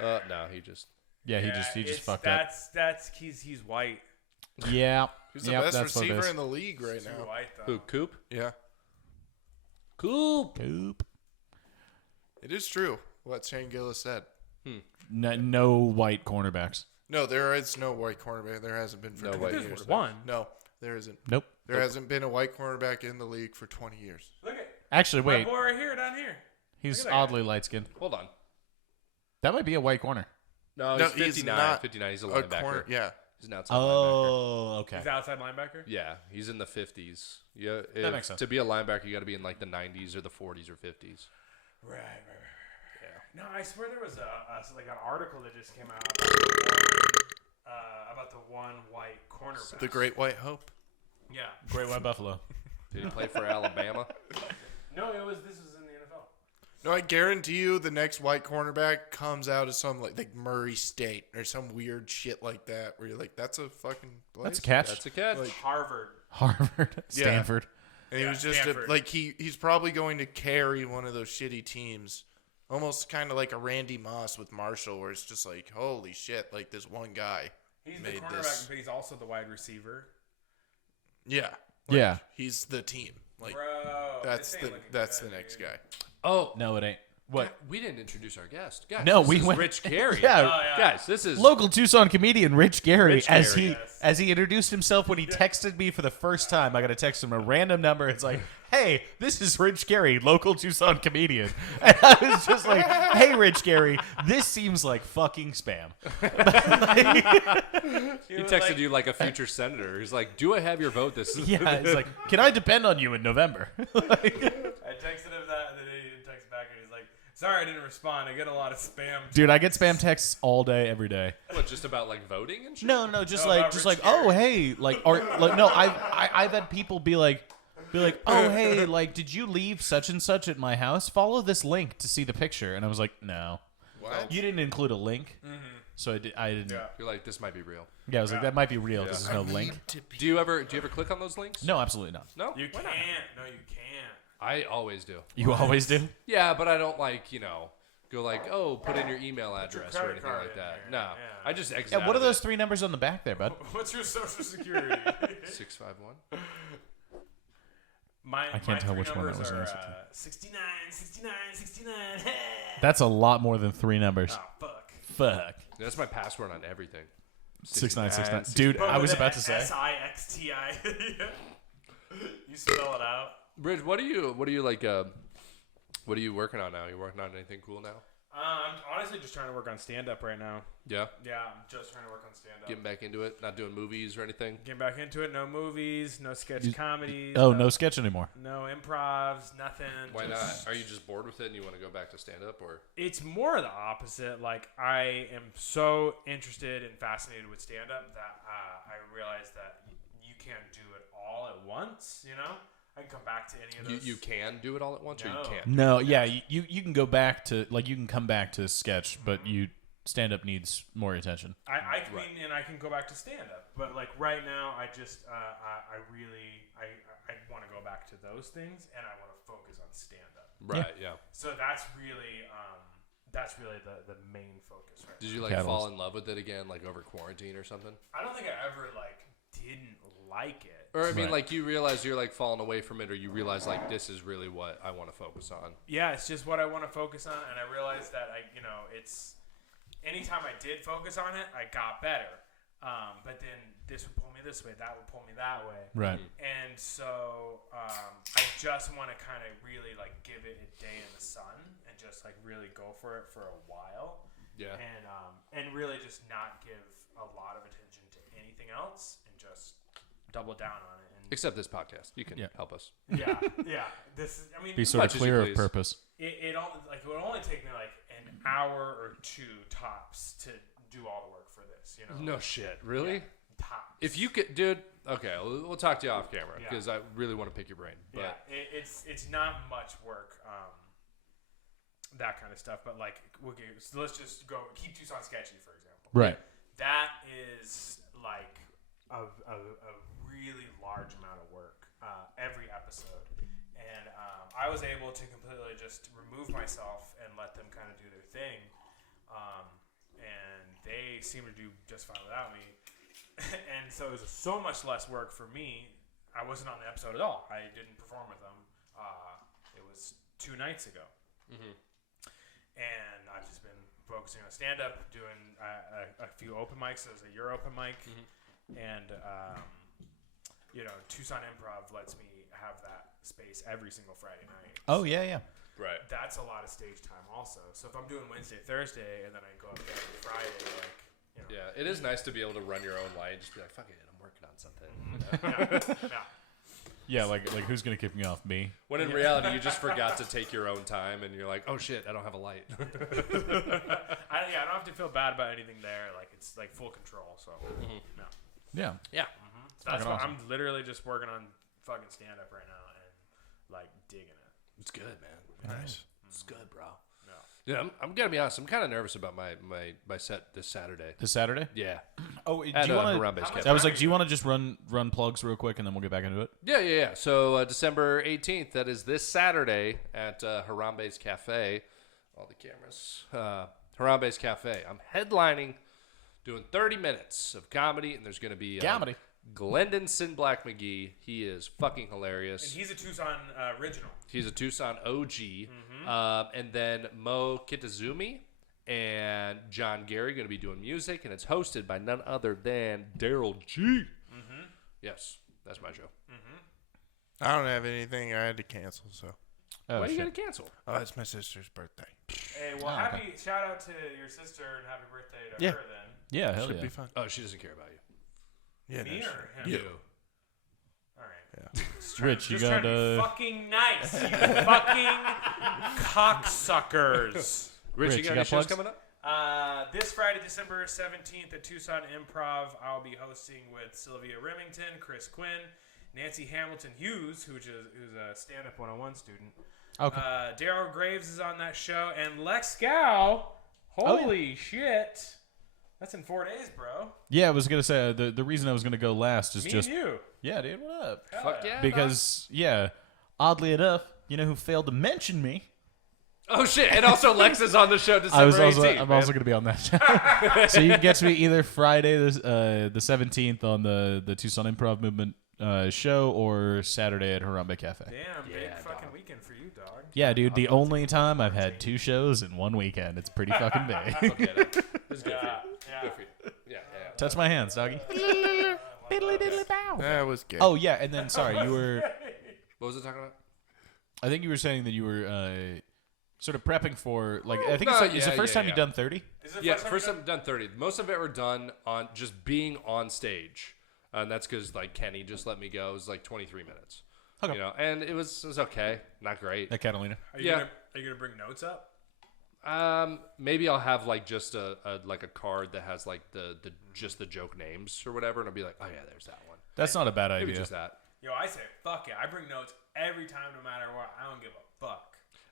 No, he just. Yeah, he just fucked up. He's white. Yeah. He's the Yep, best that's what it receiver is. in the league right Too now. white though. Who? Coop? Yeah, Coop. it is true what Shane Gillis said. No white cornerbacks. No, there is no white cornerback. There hasn't been for No 20 white years. There's one. No, there isn't. Nope. There hasn't been a white cornerback in the league for 20 years. Look at Actually, my wait. boy right here, down here. He's Look at that oddly light skinned. Hold on. That might be a white corner. No, No, he's he's 59. not 59. He's a A linebacker. corner, yeah. He's an outside linebacker. Oh, okay. He's outside linebacker. Yeah, he's in the 50s. Yeah, That makes sense. To be a linebacker, you got to be in like the 90s or the 40s or 50s. Right. Yeah. No, I swear there was like an article that just came out about the one white cornerback. The Great White Hope. Yeah. Great White Buffalo. Did he play for Alabama? No, this was in the NFL. No, I guarantee you the next white cornerback comes out as some like Murray State or some weird shit like that where you're like, that's a fucking place. That's a catch. That's a catch. Like, Harvard. Harvard. Stanford. And he Yeah, was just Stanford. like he's probably going to carry one of those shitty teams. Almost kind of like a Randy Moss with Marshall where it's just like, holy shit, like this one guy He's the made cornerback, this. but he's also the wide receiver. Yeah. Yeah. He's the team. Like Bro, that's this the ain't looking that's good, the next dude. guy. Oh, No, it ain't. What? we didn't introduce our guest. Guys, No, this we is went- Rich Carey. Yeah. Oh, yeah. Guys, this is Local Tucson comedian Rich Gary, Rich as Gary, he yes. as he introduced himself when he texted me for the first time. I got to text him a random number. It's like, "Hey, this is Rich Gary, local Tucson comedian," and I was just like, "Hey, Rich Gary, this seems like fucking spam." He texted you like a future senator. He's like, "Do I have your vote?" This is Yeah, it's like, "Can I depend on you in November?" I texted him that, and then he didn't text back, and he's like, "Sorry, I didn't respond. I get a lot of spam." Dude, I get spam texts all day, every day. what, just about like voting and shit. No, just No, like, about just Rich like, Gary. oh hey, like, or like, no, I've had people be like, oh hey, like, did you leave such and such at my house? Follow this link to see the picture, and I was like, no, What? you didn't include a link, so I didn't. Yeah. You're like, this might be real. Yeah, I was like, that might be real. This is no link. Do you ever click on those links? No, absolutely not. No. You Why can't. not? No, you can't. I always do. You always do. Yeah, but I don't like go like, oh, put in your email address or credit anything card like in that. there. No, Yeah. I just exit. Yeah, out what are of those it. 3 numbers on the back there, bud? What's your social security? 651. I can't tell which one that was. Are, Answer 69, 69, 69. That's a lot more than 3 numbers. Oh, fuck. Fuck. That's my password on everything. 6969. Dude, But I was with about to say. SIXTI. You spell it out. Bridge, what are you like? What are you working on now? You working on anything cool now? I'm honestly just trying to work on stand-up right now. Yeah, Yeah, I'm just trying to work on stand-up. getting back into it. Not doing movies or anything. Getting back into it. No movies, no sketch comedies. Oh, no sketch anymore. No improvs, nothing. Why just- not? Are you just bored with it and you want to go back to stand up or? It's more the opposite. Like, I am so interested and fascinated with stand-up that I realize that you can't do it all at once, you know? I can come back to any of those. You can do it all at once or No. you can't. No, yeah, you can go back to you can come back to sketch, but stand up needs more attention. I mean, and I can go back to stand-up, but like right now, I just I really want to go back to those things, and I want to focus on stand-up. Right. Yeah. So that's really the main focus right Did now. you like Catalyst. fall in love with it again, like over quarantine or something? I don't think I ever like didn't like it. Or I mean, Right. like you realize you're like falling away from it, or you realize like this is really what I want to focus on. Yeah, it's just what I want to focus on, and I realized that it's anytime I did focus on it, I got better. But then this would pull me this way, that would pull me that way. Right. And so I just want to kind of really like give it a day in the sun and just like really go for it for a while. Yeah. And really just not give a lot of attention to anything else and just double down on it. And Except this podcast, you can Yeah. help us. yeah. This is, I mean, Be sort much of as you clear of please. purpose. it would only take me like an hour or two tops to do all the work for this, you know? No shit, really? Yeah, tops. If you could, dude. Okay, we'll talk to you off camera Yeah. because I really want to pick your brain. But Yeah, it's not much work, that kind of stuff. But like, so let's just go keep Tucson sketchy, for example. Right. That is like a really large amount of work every episode, and I was able to completely just remove myself and let them kind of do their thing. and they seem to do just fine without me. And so it was so much less work for me. I wasn't on the episode at all. I didn't perform with them. It was 2 nights ago. And I've just been focusing on stand-up, doing a few open mics. There's a Your Open mic. And, Tucson Improv lets me have that space every single Friday night. Oh, yeah. Right. That's a lot of stage time also. So if I'm doing Wednesday, Thursday, and then I go up there on Friday, Yeah, it is nice to be able to run your own light. Just be like, fuck it, I'm working on something. Yeah, like who's gonna kick me off? Me? When in reality, you just forgot to take your own time, and you're like, oh shit, I don't have a light. I don't have to feel bad about anything there. Like it's like full control. So no. Yeah. Yeah. So that's why awesome. I'm literally just working on fucking stand up right now and like digging it. It's good, man. Nice. It's good, bro. No. Yeah, I'm gonna be honest. I'm kind of nervous about my set this Saturday. This Saturday? Yeah. Oh, do At you want Harambe's to? Cafe. I was like, do you want to just run plugs real quick and then we'll get back into it? Yeah. So December 18th, that is this Saturday at Harambe's Cafe. All the cameras. Harambe's Cafe. I'm headlining, doing 30 minutes of comedy, and there's going to be Comedy. Glendon Sin Black McGee. He is fucking hilarious. And he's a Tucson original. He's a Tucson OG. And then Mo Kitazumi and John Gary going to be doing music, and it's hosted by none other than Daryl G. Yes, that's my show. I don't have anything. I had to cancel, so. Oh, Why are you shit. going to cancel? Oh, it's my sister's birthday. Hey, well, happy shout out to your sister and happy birthday to Yeah. her then. Yeah, hell Should yeah. be fun. Oh, she doesn't care about you. Yeah, Me no, or shit. him? You. All right. Rich, you Just got trying to be fucking nice, you fucking cocksuckers. Rich, you Rich, got you any got shows plugs? coming up? This Friday, December 17th at Tucson Improv, I'll be hosting with Sylvia Remington, Chris Quinn, Nancy Hamilton Hughes, who's a stand-up 101 student. Okay. Daryl Graves is on that show, and Lex Gow. Holy shit. That's in 4 days, bro. Yeah, I was gonna say the reason I was gonna go last is Me just and you. yeah, dude, what up? Hell Fuck yeah. Because yeah, oddly enough, you know who failed to mention me? Oh, shit. And also, Lex is on the show December I was also 18th. I'm also gonna be on that. So you can get to me either Friday the 17th on the Tucson Improv Movement show or Saturday at Harambe Cafe. Damn, big Yeah, fucking dog. weekend for you, dog. Yeah, dude, the only time I've had 2 shows in one weekend. It's pretty fucking big. Okay, this is good for you. Yeah. Good for you. Yeah. Touch my hands, doggy. That was good. Oh yeah, and then sorry, you were. What was it talking about? I think you were saying that you were sort of prepping for like I think No, it's the first time you've done 30. Is it Yeah, time first you time I've done 30. Most of it were done on just being on stage. And that's because, like, Kenny just let me go. It was like 23 minutes. Okay. You know, and it was okay. Not great. At Catalina. Are you gonna bring notes up? Maybe I'll have like just a card that has like the just the joke names or whatever, and I'll be like, oh yeah, there's that one. That's not a bad Maybe idea. just that. Yo, I say fuck it. I bring notes every time, no matter what. I don't give a fuck.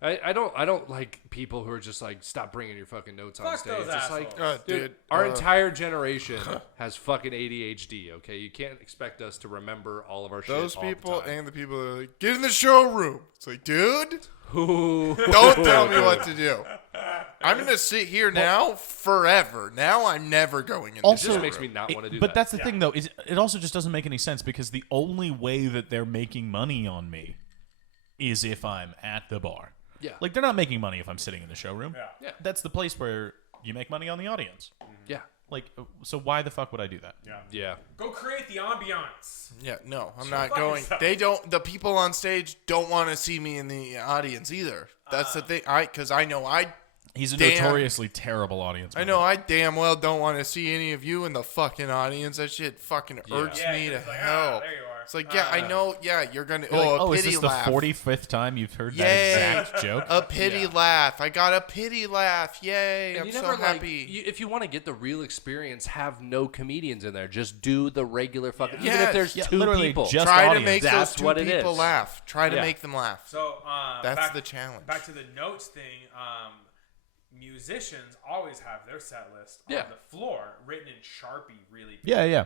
I don't like people who are just like, stop bringing your fucking notes on Fuck stage. those It's like, assholes. dude, our entire generation has fucking ADHD. Okay, you can't expect us to remember all of our shit. Those all the people time. and the people that are like, get in the showroom. It's like, dude, Who? don't tell me what to do. I'm going to sit here now forever. Now I'm never going in the Also- It just showroom. makes me not want to do But that. that's the thing, though. Is it also just doesn't make any sense because the only way that they're making money on me is if I'm at the bar. Yeah. Like they're not making money if I'm sitting in the showroom. Yeah. Yeah. That's the place where you make money on the audience. Yeah. Like, so why the fuck would I do that? Yeah. Yeah. Go create the ambiance. Yeah, no, I'm not fuck going. yourself. They don't. The people on stage don't want to see me in the audience either. That's the thing. Because I know He's a Damn. notoriously terrible audience I member. know I damn well don't want to see any of you in the fucking audience. That shit fucking irks Yeah, me to it's like, hell. there you are. It's like, yeah, I know. Yeah, you're gonna. You're like, a is pity this the laugh. 45th time you've heard Yay. that exact joke? A pity laugh. I got a pity laugh. Yay! And I'm you so never, happy. if you want to get the real experience, have no comedians in there. Just do the regular fucking. Even Yes. if there's Yeah, two literally people, just Try to audience. make That's those two what it people is. laugh. Try to Yeah. make them laugh. So That's the challenge. Back to the notes thing. Musicians always have their set list on Yeah. the floor, written in Sharpie, really. Big. Yeah.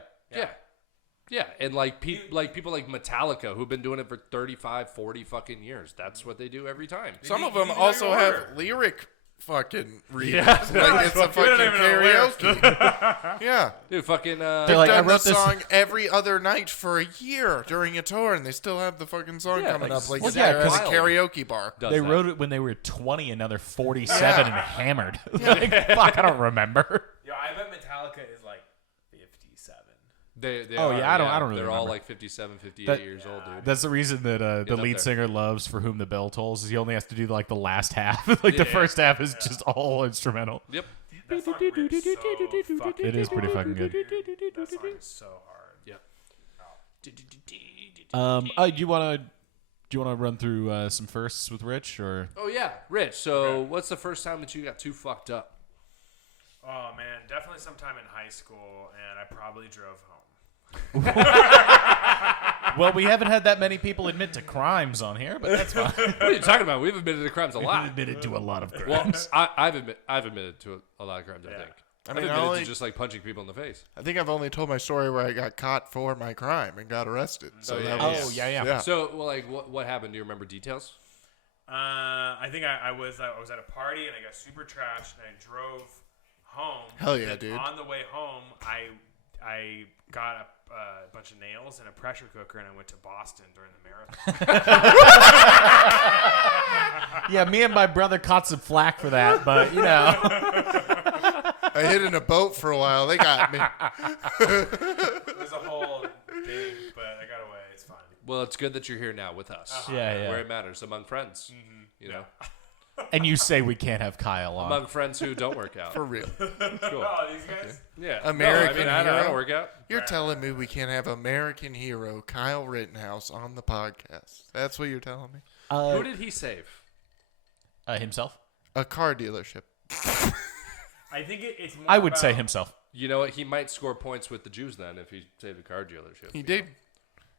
yeah, and like people like Metallica who've been doing it for 35, 40 fucking years. That's what they do every time. Some You- of them you know also your have order. lyric fucking remix. Yeah. Like it's a fucking don't even know karaoke. Yeah. Dude, fucking. They're like, I Done the wrote this. song every other night for a year during a tour, and they still have the fucking song Yeah, coming like, up. Like well, it's yeah, at a 'cause- karaoke bar. does They that. wrote it when they were 20, another 47, and hammered. Like, fuck, I don't remember. Yo, I bet Metallica is like 57. They Oh, are, yeah, I don't really They're all remember. like 57, 58 That- years old, dude. That's the reason that the Get up lead there. singer loves "For Whom the Bell Tolls" is he only has to do like the last half. Like the Yeah. first half is just all instrumental. Yep. That song rips so fucking It is pretty hard, fucking good. dude. That song is so hard. Yep. Do you want to run through some firsts with Rich or? Oh yeah, Rich. So, what's the first time that you got too fucked up? Oh man, definitely sometime in high school, and I probably drove home. Well, we haven't had that many people admit to crimes on here, but that's fine. What are you talking about? We've admitted to crimes a lot. admitted to a lot of Well, crimes. I've admitted to a lot of crimes. I think. I I've mean, admitted only- to just like punching people in the face. I think I've only told my story where I got caught for my crime and got arrested. So Oh, yeah, that yeah. was, yeah. So, well, like, what happened? Do you remember details? I think I was at a party and I got super trashed and I drove home. Hell yeah, And dude. On the way home, I got a bunch of nails and a pressure cooker and I went to Boston during the marathon. Yeah, me and my brother caught some flack for that, but you know. I hid in a boat for a while. They got me. It was a whole thing, but I got away. It's fine. Well, it's good that you're here now with us. Yeah. Where it matters, among friends. You know, And you say we can't have Kyle on. among friends who don't work out. For real. Cool. Oh, these guys? Yeah. American no, I don't hero. work out. You're telling me we can't have American hero Kyle Rittenhouse on the podcast. That's what you're telling me? Who did he save? Himself? A car dealership. I think it's more I would say about- himself. You know what? He might score points with the Jews then if he saved a car dealership. He did.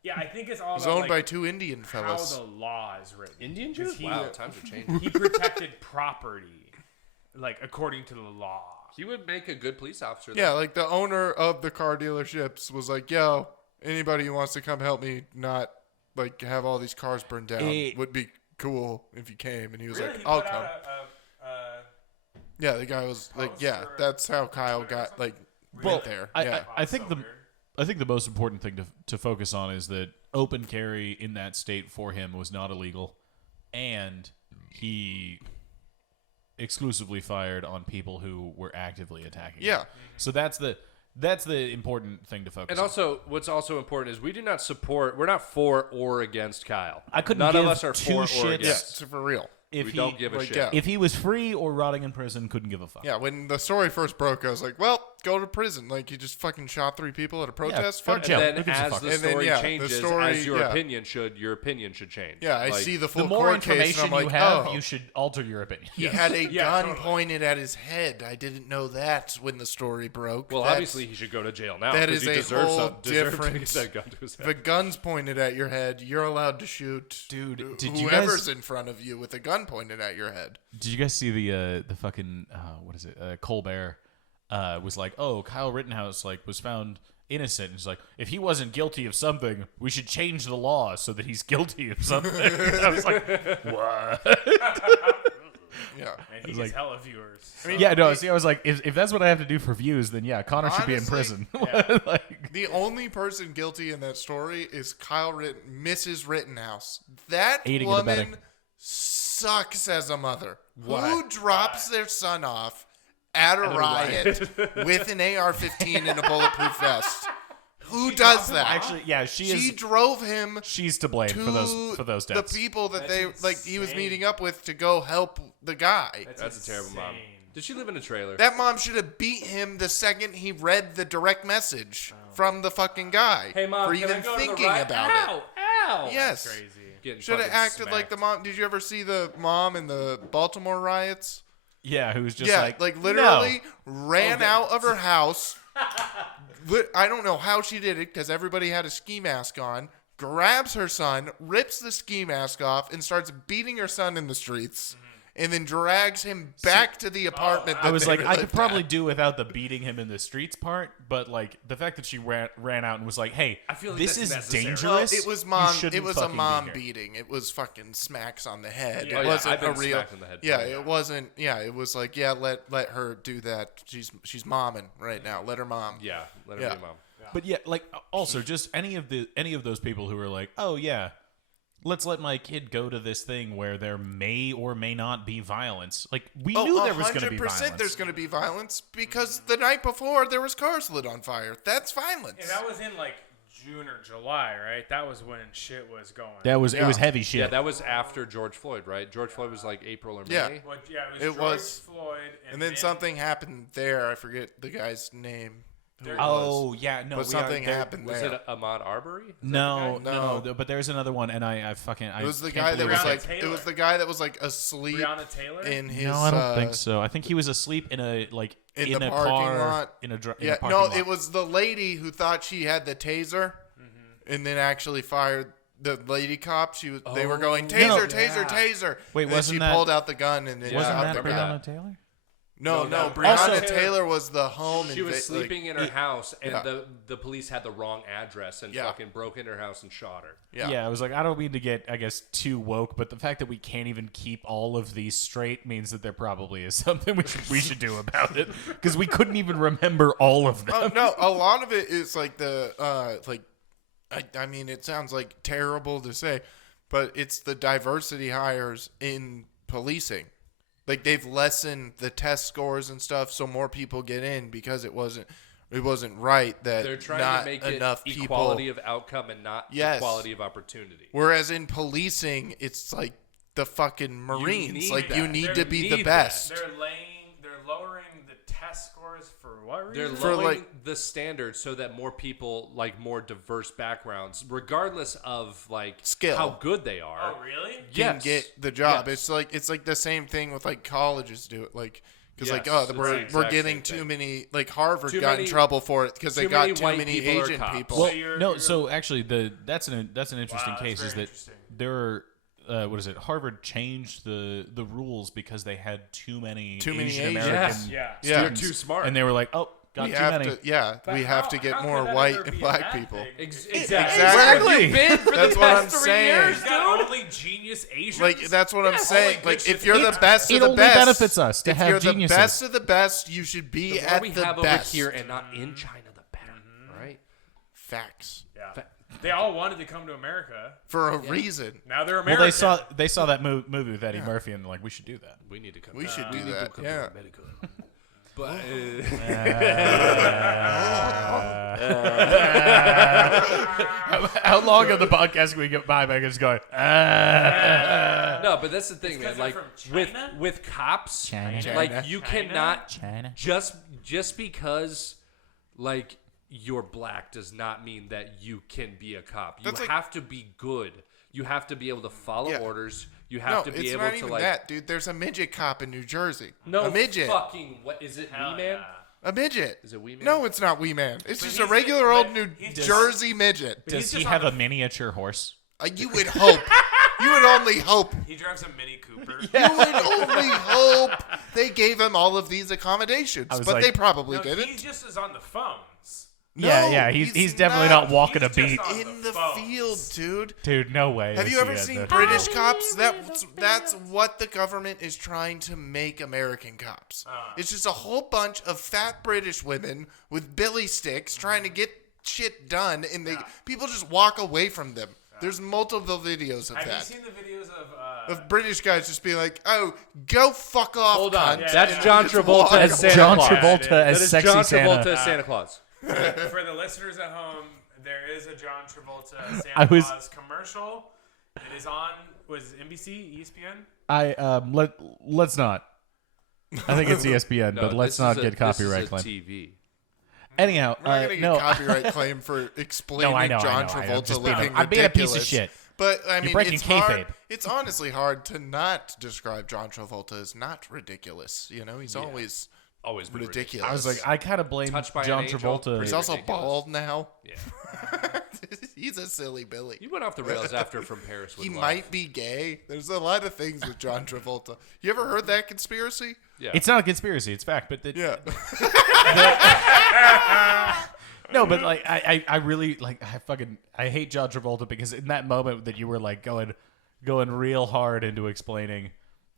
Yeah, I think it's all He's about owned like, by two Indian how fellas. the law is written. Indian 'Cause Jews? Wow, times are changing. He protected property, like according to the law. He would make a good police officer. Yeah, like the owner of the car dealerships was like, "Yo, anybody who wants to come help me not like have all these cars burned down would be cool if you came." And he was Really? like, He "I'll put come." out Yeah, the guy was like, Poster "Yeah, on that's how Kyle Twitter or got something? like Well, went there." I Yeah, think so the weird. I think the most important thing to focus on is that open carry in that state for him was not illegal, and he exclusively fired on people who were actively attacking him. Yeah. So that's the important thing to focus And on. also, what's also important is we do not support. We're not for or against Kyle. I couldn't None give of us are two for or shits. yeah, against. it's for real. if We he, don't give a like, shit. yeah. if he was free or rotting in prison, couldn't give a fuck. Yeah, when the story first broke, I was like, "Well, go to prison." Like he just fucking shot 3 people at a protest. go to Fuck jail. yeah. And Who then gives a as fuck? the And then, story yeah, the changes, story- as your yeah. opinion should change. Yeah, I Like, see the full The more court case, and information I'm like, you have, "Oh, you should alter your opinion. he had a Yeah, gun totally. pointed at his head. I didn't know that when the story broke." Well, That's- obviously he should go to jail now. that 'cause is he a deserves whole some- deserves to different- get that gun to his if head. a gun's pointed at your head, you're allowed to shoot Dude, did you whoever's guys- in front of you with a gun pointed at your head. Did you guys see the fucking what is it? Colbert was like, oh, Kyle Rittenhouse like was found innocent. And he's like, if he wasn't guilty of something, we should change the law so that he's guilty of something. I was like, what? Yeah. And he was gets like- hella viewers. I mean, Yeah, no. See, I was like, if that's what I have to do for views, then yeah, Connor should be in Honestly, prison. Like, the only person guilty in that story is Mrs. Rittenhouse. That Aiding and woman abetting. sucks as a mother. Why? Who drops their son off at a riot with an AR-15 and a bulletproof vest? Who does that? actually, yeah, she she is. drove him She's to blame to for those the deaths. people that That's he was insane. meeting up with to go help the guy. That's a terrible mom. insane. Did she live in a trailer? That mom should have beat him the second he read the direct message from the fucking guy Hey mom, for can I even go to the thinking riot? about Ow, it. Ow! Yes. Crazy. Getting Should have fucking acted like smacked. the mom. Did you ever see the mom in the Baltimore riots? Yeah, who was just Yeah, like, literally no. ran out of her house. I don't know how she did it because everybody had a ski mask on. Grabs her son, rips the ski mask off, and starts beating her son in the streets. and then drags him back to the apartment. I was like, I could lived probably at. do without the beating him in the streets part, but like the fact that she ran out and was like, "Hey, I feel like this that's is necessary. dangerous." It was You mom. shouldn't It was a fucking be mom here." beating. It was fucking smacks on the head. Yeah. It Oh, yeah, wasn't I've been a real. smacked on the head Yeah, before. it wasn't. Yeah, it was like, yeah, let her do that. She's momming right now. Let her mom. Yeah, let her Yeah. be mom. But yeah, like also just any of those people who are like, "Oh yeah, let's let my kid go to this thing where there may or may not be violence." Like we knew there was going to be 100% violence. there's going to be violence because the night before there was cars lit on fire. That's violence. And that was in like June or July, right? That was when shit was going. It was Yeah. heavy shit. Yeah, that was after George Floyd, right? George Floyd was like April or May. Yeah. Well, yeah, It it was was- George Floyd, and then something happened there. I forget the guy's name. Who it was. Oh yeah, no. But something happened Was there. it Ahmaud Arbery? Is that No, the guy? no, but there's another one, and I fucking. It was the can't guy that believe was it. Breonna like. Taylor. It was the guy that was like asleep Breonna Taylor. in his. No, I don't think so. I think he was asleep in a like in in the a parking car lot. in a Yeah, parking no, lot. it was the lady who thought she had the taser, and then actually fired the lady cop. They were going taser, No. taser, taser. Wait, and wasn't she that- pulled out the gun and then Wasn't shot that the guy. Breonna Taylor? No, No, Breonna Also- Taylor was the home. She was sleeping in her house, and yeah. the police had the wrong address and Yeah. fucking broke into her house and shot her. Yeah. I was like, I don't mean to get, I guess, too woke, but the fact that we can't even keep all of these straight means that there probably is something we should do about it, because we couldn't even remember all of them. Oh, no, a lot of it is like I mean, it sounds like terrible to say, but it's the diversity hires in policing. Like they've lessened the test scores and stuff, so more people get in because it wasn't right that They're trying not to make enough it people. equality of outcome and not Yes. equality of opportunity. Whereas in policing, it's like the fucking Marines. need Like that. you need They to be the need best. They're lowering the test scores for what They're reason? For, lowering like- the standards so that more people, like more diverse backgrounds, regardless of like Skill. how good they are, Oh, really? Can yes. get the job. Yes. It's like the same thing with like colleges do it. Like because Yes, like it's we're the exact getting same too thing. many like Harvard Too got in many- trouble for it because they too got many too white many people are Asian cops. people. Well, you're- no, you're- so actually, that's an interesting Wow, case. that's Is very that interesting. there are what is it? Harvard changed the rules because they had too many many Asian Asians. American Yeah. Yeah. students, You're too smart. and they were like, "Oh, got we too have many." to, But we have how- to get how more could that white ever and be a black bad people. thing? Exactly. Exactly. Where have you been for That's the what past I'm 3 saying. years, He's got dude? only genius Asians. Like that's what I'm Yes. saying. Only Like good if shit. you're the best it of the only best, benefits us to if have you're geniuses. the best of the best, you should be The more at we the have best. over here and not in China, the better. Right? Facts Yeah. They all wanted to come to America. for a reason. Now they're Well, American. they saw that movie with Eddie Murphy, and they're like, we should do that. We need to come. We should do need to that. come Yeah. to America. But How long on the podcast can we get by just going? no, but that's the thing, man. 'cause they're Like from with China? with cops, China. like you cannot China. just because like you're black does not mean that you can be a cop. You That's like- have to be good. You have to be able to follow Yeah. orders. You No, have to be it's able not to even like that, dude. There's a midget cop in New Jersey. no a midget. fucking what is it? Hell Wee Man? yeah. A midget. Is it Wee Man? No, it's not Wee Man. It's just a he's- regular but old New he's just- Jersey midget. Does He's he just have on a miniature horse? You would hope. You would only hope. He drives a Mini Cooper. You would only hope they gave him all of these accommodations, I was but like- they probably No, didn't. he just is on the phones. Yeah, No, he's definitely not walking a He's just beat. on in the phones. field, dude. Dude, no way. Have is you he ever at seen the- British cops? That's what the government is trying to make American cops. It's just a whole bunch of fat British women with billy sticks trying to get shit done, and people just walk away from them. There's multiple videos of Have you that. seen the videos Of British guys just being like, "Oh, go fuck off." Hold on. cunt," That's and John just Travolta walk as away. Santa John Claus. Travolta That as is sexy John Santa. Travolta as Santa Claus. for the listeners at home? There is a John Travolta Santa I was- Claus commercial. It is on was it NBC, ESPN? Let's not. I think it's ESPN, No, but let's this not is get copyright this claim. is a TV. Anyhow, We're not gonna get no, copyright claim for explaining No, I know, I John know, I know. Travolta Just being looking I'm being a piece of ridiculous. shit. But I mean, breaking it's hard. kayfabe. It's honestly hard to not describe John Travolta as not ridiculous. You know, he's always Always been ridiculous. I was like, I kind of blame Touched by an John Angel. Travolta. he's also ridiculous. bald now. Yeah. He's a silly Billy. You went off the rails after From Paris with He Love. might be gay. There's a lot of things with John Travolta. You ever heard that conspiracy? Yeah. It's not a conspiracy. It's fact. But Yeah. no, but like I really like I hate John Travolta because in that moment that you were like going real hard into explaining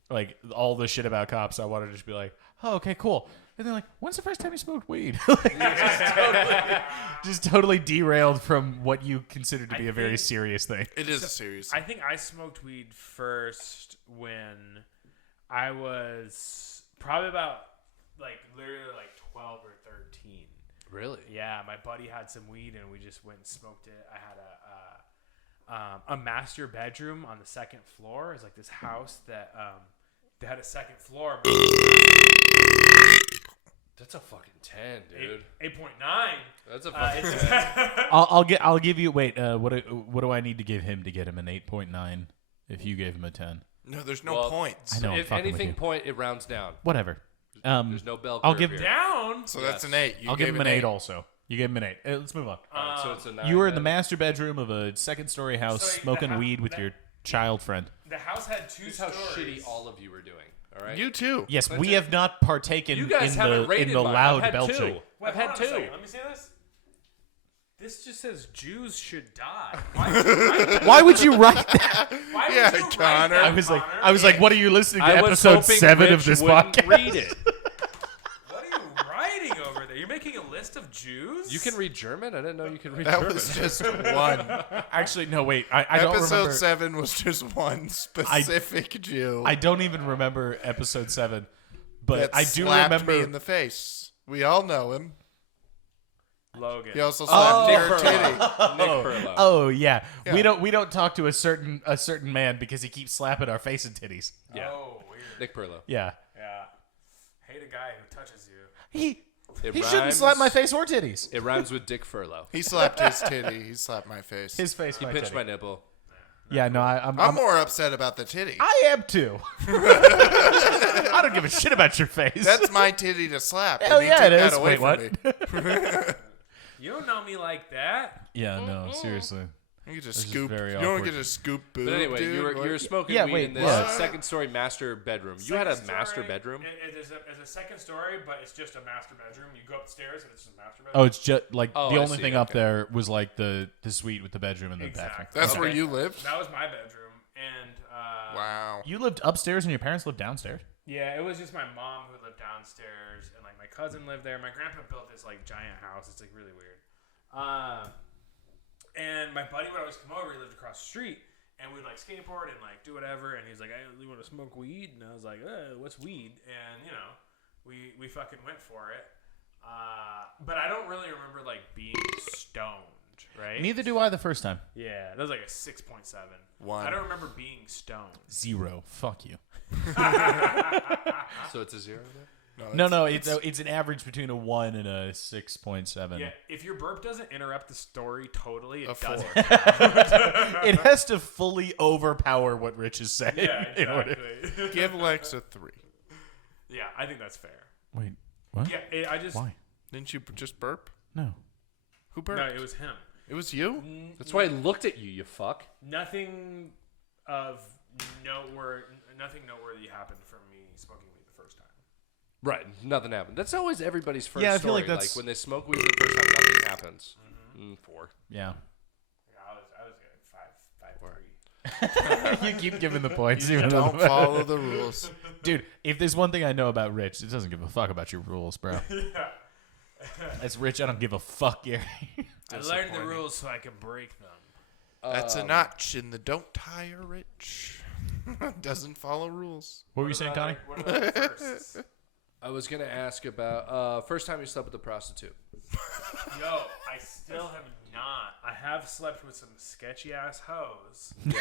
like all the shit about cops, I wanted to just be like, oh, okay, cool. And they're like, when's the first time you smoked weed? Like, just totally derailed from what you consider to be a very serious thing. It is a serious I think I smoked weed first when I was probably about like literally like 12 or 13. Really? Yeah, my buddy had some weed and we just went and smoked it. I had a master bedroom on the second floor. It's like this house that they had a second floor. That's a fucking 10, dude. 8.9. That's a fucking 10. I'll give you what do I need to give him to get him an 8.9 if you gave him a 10? No, there's no Well, points. I know. I'm If fucking with anything you. point, it rounds down. Whatever. There's no bell curve I'll give here. Down. So that's Yes. an 8. You I'll give gave him an 8 also. You gave him an 8. Let's move on. All right, so it's a 9. You were in the then. master bedroom of a second-story house So smoking the hou- weed with that- your child friend. The house had two This is how stories. shitty all of you were doing. All right. You too. Yes, That's we it. have not partaken You guys in haven't the rated mine. loud I've had belching. two. Wait, I've hold had on a two. second. Let me see this. This just says Jews should die. Why would you write that? Why would you write that? Why would Yeah, you write Connor. that, I was like, what are you listening to? I was Episode hoping 7 Rich of this wouldn't podcast. read it. What are you writing over there? You're making a list of Jews? You can read German? I didn't know you could read That German. was just one. Actually, no, wait. I don't Episode remember. 7 was just one specific Jew. I don't even remember episode 7, but that I do slapped remember. me in the face. We all know him. Logan. He also slapped Nick your titty. Furlow. Oh yeah. Yeah. We don't talk to a certain man because he keeps slapping our face and titties. Yeah. Oh, weird. Nick Perlow. Yeah. Yeah. Hate a guy who touches you. He It shouldn't rhymes- slap my face or titties. It rhymes with Dick Furlow. He slapped his titty. He slapped my face. His face. He my pinched titty. my nipple. Yeah. No. I'm more upset about the titty. I am too. I don't give a shit about your face. That's my titty to slap. Hell and he yeah, took it that is. away Wait, from what? me. You don't know me like that. Yeah. No. Seriously. You get to is scoop. very You don't awkward. get to scoop boob, But anyway, dude. you were What? smoking Yeah, weed wait, in this what? second-story master bedroom. You had a Second master story, bedroom? It is a second story, but it's just a master bedroom. You go upstairs and it's just a master Oh, bedroom. it's just like Oh, the I only see, thing up okay. there was like the suite with the bedroom and the bathroom. Exactly. That's Okay. where you lived? That was my bedroom, and Wow. You lived upstairs and your parents lived downstairs. yeah, it was just my mom who lived downstairs, and like my cousin lived there. My grandpa built this like giant house. It's like really weird. And my buddy would always come over. He lived across the street, and we'd like skateboard and like do whatever. And he's like, "Hey, you want to smoke weed?" And I was like, "What's weed?" And you know, we fucking went for it. But I don't really remember like being stoned, right? Neither do I the first time. Yeah, that was like a 6.7. One. I don't remember being stoned. 0. Fuck you. So it's a 0 there? No, it's an average between a 1 and a 6.7. Yeah, if your burp doesn't interrupt the story totally, A it 4. doesn't. It has to fully overpower what Rich is saying. Yeah, in order- exactly. Give Lex a 3. Yeah, I think that's fair. Wait, what? Yeah, I just Why? Didn't you just burp? No. Who burped? no, it was him. It was you? That's why I looked at you, you fuck. Nothing of nothing noteworthy happened from me smoking weed the first time. Right, nothing happened. That's always everybody's first Yeah, I story. feel like that's- when they smoke weed for the first time, nothing happens. 4. Yeah. Yeah, I was at 5.3. You keep giving the points. even though Don't follow the rules. Dude, if there's one thing I know about Rich, it doesn't give a fuck about your rules, bro. Yeah. That's Rich. I don't give a fuck, Gary. I learned the rules so I could break them. That's a notch in the don't tire rich. Doesn't follow rules. What were you saying, Connie? What about the firsts? I was going to ask about first time you slept with a prostitute. Yo, I still have not. I have slept with some sketchy ass hoes Yeah.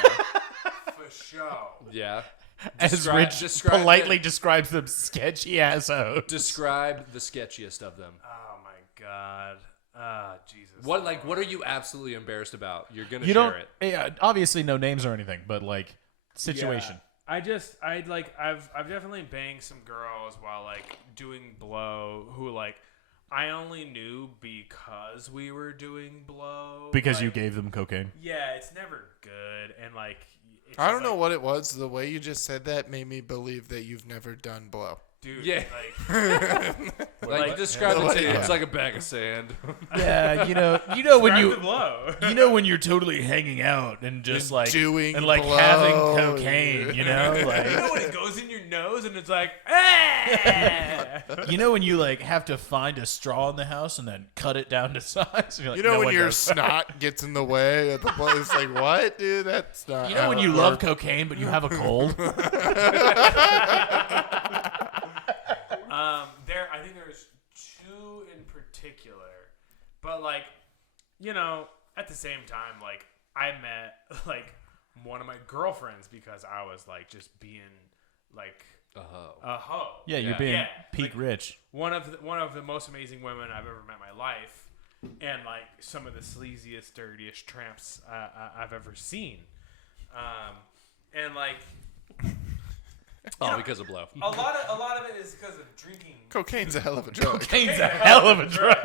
for show. Yeah. As Rich politely describes them sketchy assholes. Describe the sketchiest of them. Oh my god. Jesus. What are you absolutely embarrassed about? You're going to You share don't. it. Yeah, obviously, no names or anything, but like situation. Yeah. I've definitely banged some girls while like doing blow who like I only knew because we were doing blow. Because like, you gave them cocaine. Yeah, it's never good, and like. It's I just, don't know like, what it was. The way you just said that made me believe that you've never done blow. Dude, Yeah. like you described it to you. Yeah. It's like a bag of sand. Yeah, you know when grab the blow. you know when you're totally hanging out and just And like doing and like blow. having cocaine, you know, You know like when it goes in your nose and it's like, ah! you know when you like have to find a straw in the house and then cut it down to size. You're like, You know no when one your does. snot gets in the way of the blow? It's like, what, dude? That's not. You know when how you it love works. cocaine but you have a cold. I think there's two in particular, but like, you know, at the same time, like I met like one of my girlfriends because I was like just being like a hoe. Yeah, you're being Yeah, peak like, rich. One of the most amazing women I've ever met in my life, and like some of the sleaziest, dirtiest tramps I've ever seen, and like. Because of blow. A lot of it is because of drinking. Cocaine's a hell of a drug. Cocaine's a hell of a drug.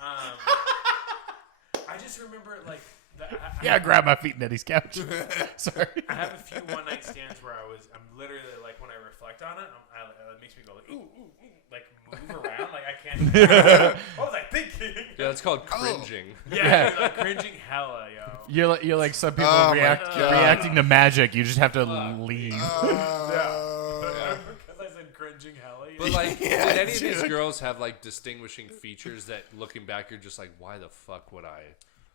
I just remember like Yeah, I grabbed my feet in Eddie's couch. Sorry. I have a few one night stands where I'm literally like when I reflect on it, it makes me go like ooh, like move around, like I can't. What was I thinking? Yeah, that's called cringing. Yeah, dude, like cringing hella, yo. You're like some people Oh my God. reacting to magic. You just have to leave. Because I said cringing hella. But like, Yeah, did any of these dude. girls have like distinguishing features that, looking back, you're just like, why the fuck would I?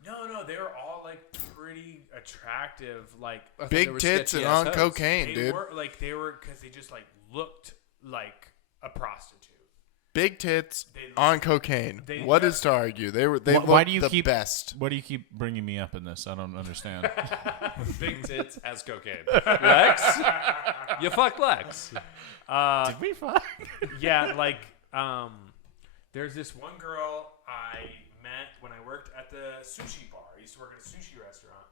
No, they were all like pretty attractive, like. I thought they Big were tits and sketchy-ass on hoes. cocaine, They dude. were because they just like looked like a prostitute. Big tits They- on cocaine. they- What is to argue? They Why looked do you the keep best. Why do you keep bringing me up in this? I don't understand. Big tits as cocaine. Lex? You fuck Lex. Did we fuck? Yeah, like there's this one girl I met when I worked at the sushi bar. I used to work at a sushi restaurant,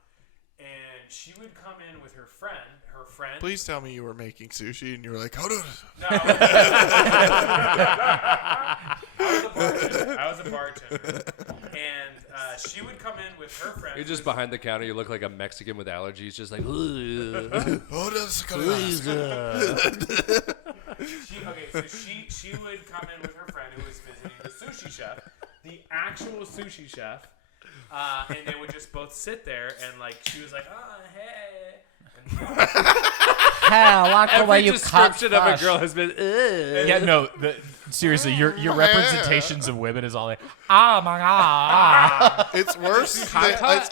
and she would come in with her friend. Her friend. Please tell me you were making sushi and you were like, hold on. No. I was a bartender. And she would come in with her friend. You're just behind the counter. You look like a Mexican with allergies, just like. Hold on. She would come in with her friend who was visiting the sushi chef, the actual sushi chef, and they would just both sit there and like she was like, oh hey. Hell, like the way Every you description of a girl has been. Yeah, no. Seriously, your representations of women is all like, oh my god. It's worse. It's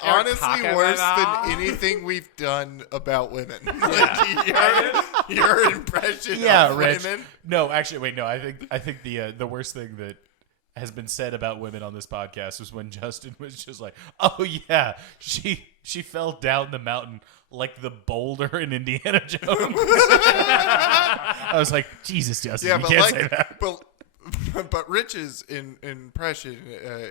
honestly worse than anything we've done about women. Like your impression Yeah, of Rich. women. No, actually, wait. No, I think the worst thing that has been said about women on this podcast was when Justin was just like, "Oh yeah, she fell down the mountain like the boulder in Indiana Jones." I was like, Jesus, Justin, Yeah, you but can't like, say that. but Rich's impression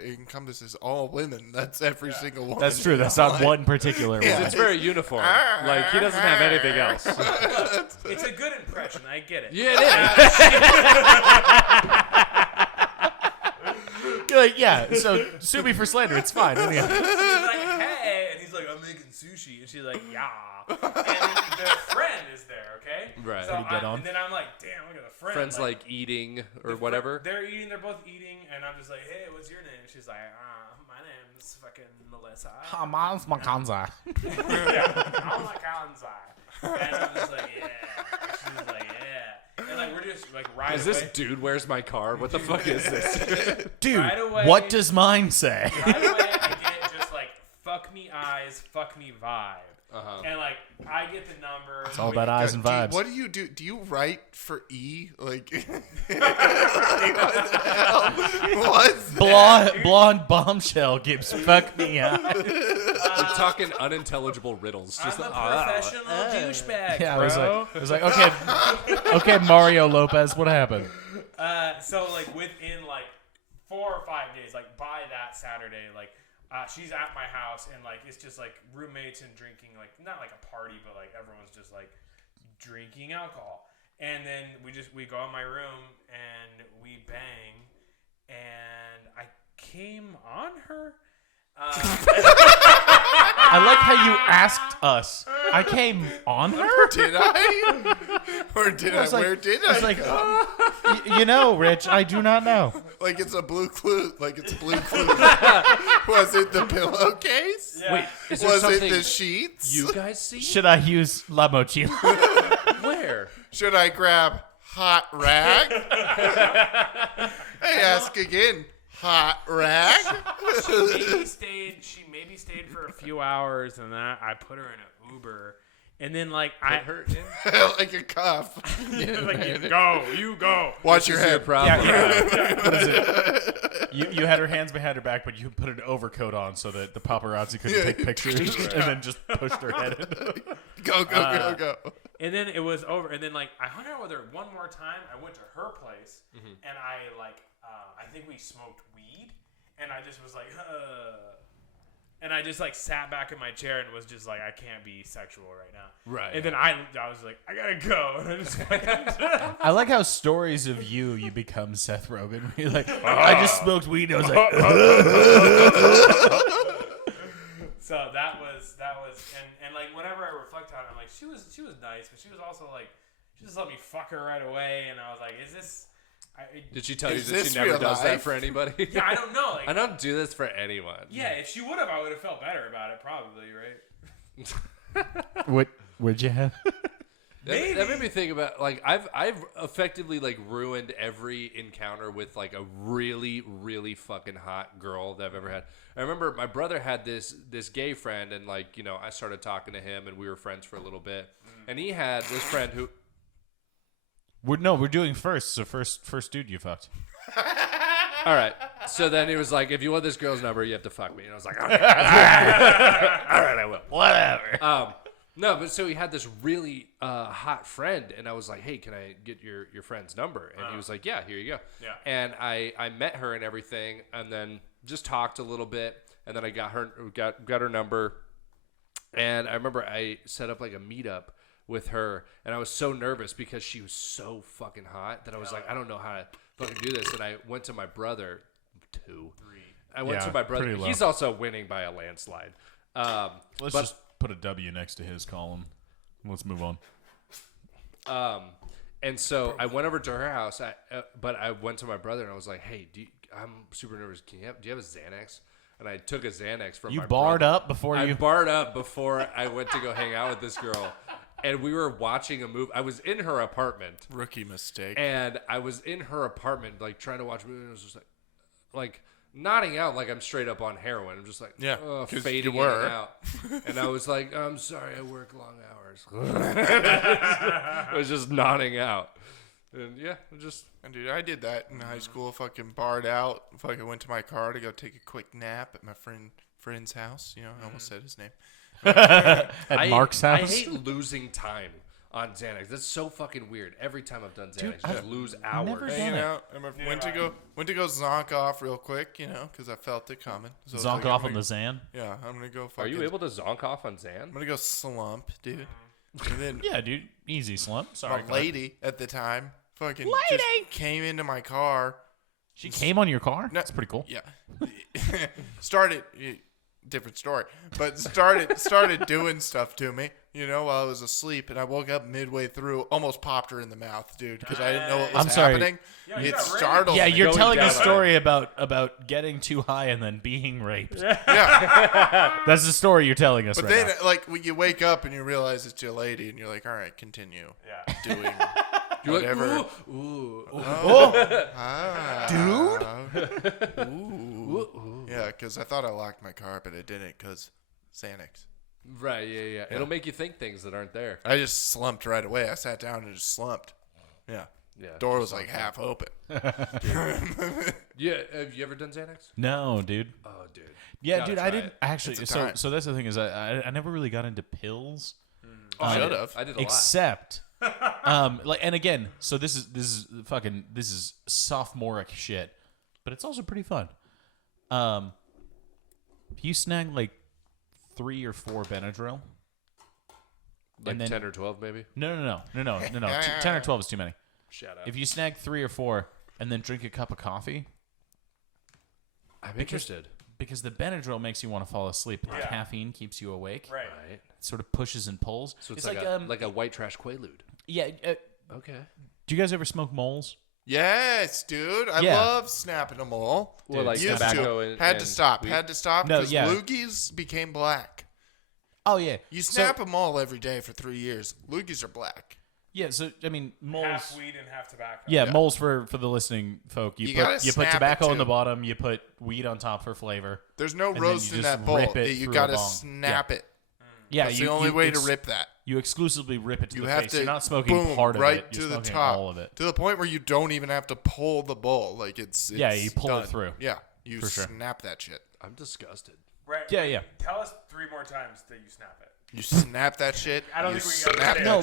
encompasses all women. That's every single one. That's true. That's not one particular Yeah. one. It's very uniform. Like he doesn't have anything else. It's a good impression. I get it. Yeah, it is. You're like, yeah. So sue me for slander. It's fine. She's like, hey, and he's like, I'm making sushi, and she's like, yeah, and then their friend is there, okay? Right. So Pretty dead on. and then I'm like, damn, look at the friend. Friends like eating or the whatever. They're eating. They're both eating, and I'm just like, hey, what's your name? She's like, my name's fucking Melissa. Hamas Makanza. Yeah, I'm like Kanzai. And I'm just like, yeah. And she's like, yeah. And like we're just like right Is away. this dude? Where's my car? What the fuck is this? Dude, Right away. what does mine say? Right away, I get just like fuck me eyes, fuck me vibe. Uh-huh. And like I get the number. It's all about eyes and vibes. What do you do? Do you write for E? Like, what's Blonde bombshell gives fuck me up. We're talking unintelligible riddles. I'm Just a professional douchebag, Yeah, bro. I was like, okay, Mario Lopez, what happened? So like within like 4 or 5 days, like by that Saturday, like she's at my house and like it's just like roommates and drinking, like not like a party, but like everyone's just like drinking alcohol. And then we go in my room and we bang, and I came on her. I like how you asked us. I came on her? Did I? Or did I? Where did I? I was like, you know, Rich, I do not know. Like it's a blue clue. Like it's a blue clue. Was it the pillowcase? Yeah. Wait, is there Was it something the sheets? you guys see? Should I use La Mochila? Where? Should I grab hot rag? I ask again. Hot rag? She maybe stayed for a few hours, and then I put her in an Uber, and then like I Hurt him? Like a cuff. like you go. Watch your head. Problem. What is it? You had her hands behind her back, but you put an overcoat on so that the paparazzi couldn't take pictures, and then just pushed her head in. Go. And then it was over, and then like I hung out with her one more time. I went to her place, and I think we smoked weed, and I just was like, and I just like sat back in my chair and was just like, I can't be sexual right now. Right. And then I was like, I gotta go, and I just went. I like how stories of you become Seth Rogen. You're like, I just smoked weed. I was like, So that was, and like whenever I reflect on it, I'm like, she was nice, but she was also like, she just let me fuck her right away, and I was like, is this? Did she tell you Is that this she never real does that life? for anybody? Yeah, I don't know. Like, I don't do this for anyone. yeah, if she would have, I would have felt better about it, probably, right? what'd you have? That made me think about like I've effectively like ruined every encounter with like a really really fucking hot girl that I've ever had. I remember my brother had this gay friend, and like, you know, I started talking to him and we were friends for a little bit, and he had this friend who We're doing first. So first dude you fucked. all right, so then he was like, if you want this girl's number, you have to fuck me, and I was like, okay. All right, I will, whatever. No, but so he had this really hot friend, and I was like, hey, can I get your friend's number? And he was like, yeah, here you go. Yeah. And I met her and everything, and then just talked a little bit, and then I got her number, and I remember I set up like a meetup with her, and I was so nervous because she was so fucking hot that I was like, I don't know how to fucking do this, and I went to my brother. I went Yeah, to my brother. pretty low. He's also winning by a landslide. Let's just put a W next to his column. Let's move on. And so I went over to her house, but I went to my brother and I was like, "Hey, I'm super nervous. Do you have a Xanax?" And I took a Xanax from You my barred brother. up before I you. barred up before I went to go hang out with this girl, and we were watching a movie. I was in her apartment, Rookie mistake. and I was in her apartment, like trying to watch a movie. And I was just like nodding out like I'm straight up on heroin. I'm just like, Yeah, 'cause fading you were. in and out. And I was like, I'm sorry, I work long hours. I was just nodding out. And yeah, And dude, I did that in high school. Fucking barred out. Fucking went to my car to go take a quick nap at my friend's house. You know, I almost said his name. At Mark's house. I hate losing time on Xanax. That's so fucking weird. Every time I've done Xanax, I just lose hours. never done Hanging it. out. I went to go zonk off real quick. You know, because I felt it coming. So it's Zonk like, off I'm on the Zan. Yeah, I'm gonna go. Are Fucking, you able to zonk off on Xan? I'm gonna go slump, dude. And then Yeah, dude. Easy slump. Sorry. my lady at the time fucking Lady! just came into my car. She came on your car? No. That's pretty cool. Yeah. started different story, but started doing stuff to me, you know, while I was asleep, and I woke up midway through, almost popped her in the mouth, dude, because I didn't know what was I'm sorry. happening. Yeah, you It got raped. startled Yeah, me. you're Going telling a down. story about getting too high and then being raped. Yeah. That's the story you're telling us But right then, now. like, when you wake up and you realize it's your lady, and you're like, all right, continue Yeah. doing You're whatever. like, ooh. Ooh. Yeah, because I thought I locked my car, but I didn't, because Xanax. Right, yeah. It'll make you think things that aren't there. I just slumped right away. I sat down and just slumped. Yeah. Yeah. Door was like half open. Yeah, have you ever done Xanax? No, dude. Oh, dude. Yeah, Gotta dude, try I didn't it. actually. It's a So time. so that's the thing is I never really got into pills. Oh, Should have. I did a lot. Except, like, and again, so this is sophomoric shit, but it's also pretty fun. If you snag like 3 or 4 Benadryl, Like and then 10 or 12, maybe? no, 10 or 12 is too many. Shout out. If you snag 3 or 4 and then drink a cup of coffee, I'm interested. Because the Benadryl makes you want to fall asleep, but the caffeine keeps you awake. Right. Right. It sort of pushes and pulls. So it's like a white trash Quaalude. Yeah. Okay. Do you guys ever smoke moles? Yes, dude. I Yeah. love snapping them all. Well, like Used tobacco to. and Had to and stop. weed. Had to stop No, because yeah. loogies became black. Oh yeah. You snap them all every day for 3 years. Loogies are black. Yeah. So I mean, moles. Half weed and half tobacco. Yeah, moles for the listening folk. You gotta You put snap it, tobacco on too. the bottom. You put weed on top for flavor. There's no then roast you in just that bowl. rip it You through a gotta bong. snap it. Yeah, That's the only way to rip that. You exclusively rip it to You the have face. to You're not smoking boom, part of right it. to You're the smoking top, all of it. to the point where you don't even have to pull the bowl. Like it's Yeah, you pull it done. through. Yeah, you For sure. snap that shit. I'm disgusted. Right. Yeah, yeah. Tell us 3 more times that you snap it. You snap that shit. I don't you think we can snap understand. that No,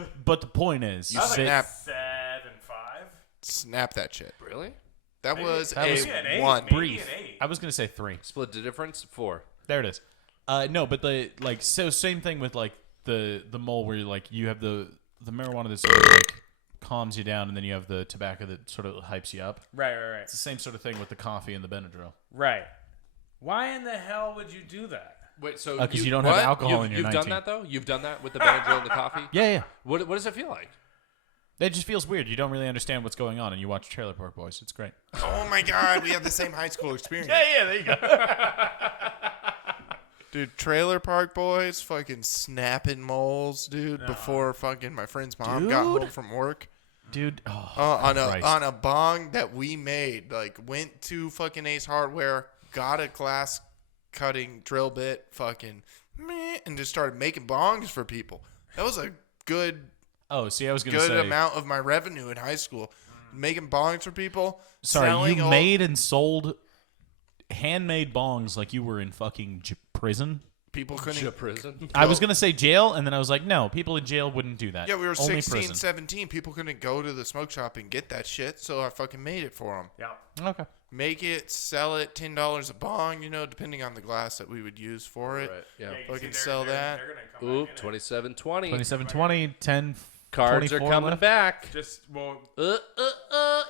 shit. but the point is, You I was snap. like 7, 5. Snap that shit. Really? That was That was a Maybe an 8. 1. Maybe brief. an 8. I was gonna say 3. Split the difference? 4. There it is. No, but so same thing with like the mole where like you have the marijuana that sort of like calms you down, and then you have the tobacco that sort of hypes you up. Right. It's the same sort of thing with the coffee and the Benadryl. Right. Why in the hell would you do that? Wait, so Because you don't have alcohol in your You've 19. done that though? You've done that with the Benadryl and the coffee? Yeah, yeah. What does it feel like? It just feels weird. You don't really understand what's going on, and you watch Trailer Park Boys. It's great. Oh my god, we have the same high school experience. yeah, there you go. Dude, Trailer Park Boys fucking snapping moles, dude, before fucking my friend's mom got home from work. Dude, On a bong that we made. Like, went to fucking Ace Hardware, got a glass cutting drill bit, fucking meh, and just started making bongs for people. That was a good see, I was going to say. amount of my revenue in high school. Making bongs for people. Sorry, selling you all- made and sold handmade bongs like you were in fucking prison? people couldn't. Prison? I was going to say jail, and then I was like, no, people in jail wouldn't do that. Yeah, we were Only 16, prison. 17. People couldn't go to the smoke shop and get that shit, so I fucking made it for them. Yeah. Okay. Make it, sell it, $10 a bong, depending on the glass that we would use for it. Right. Yeah. you Fucking see, sell that. They're gonna come Ooh, back in it. 2720. 27-20, 10 Cards are 24 coming left. back. Just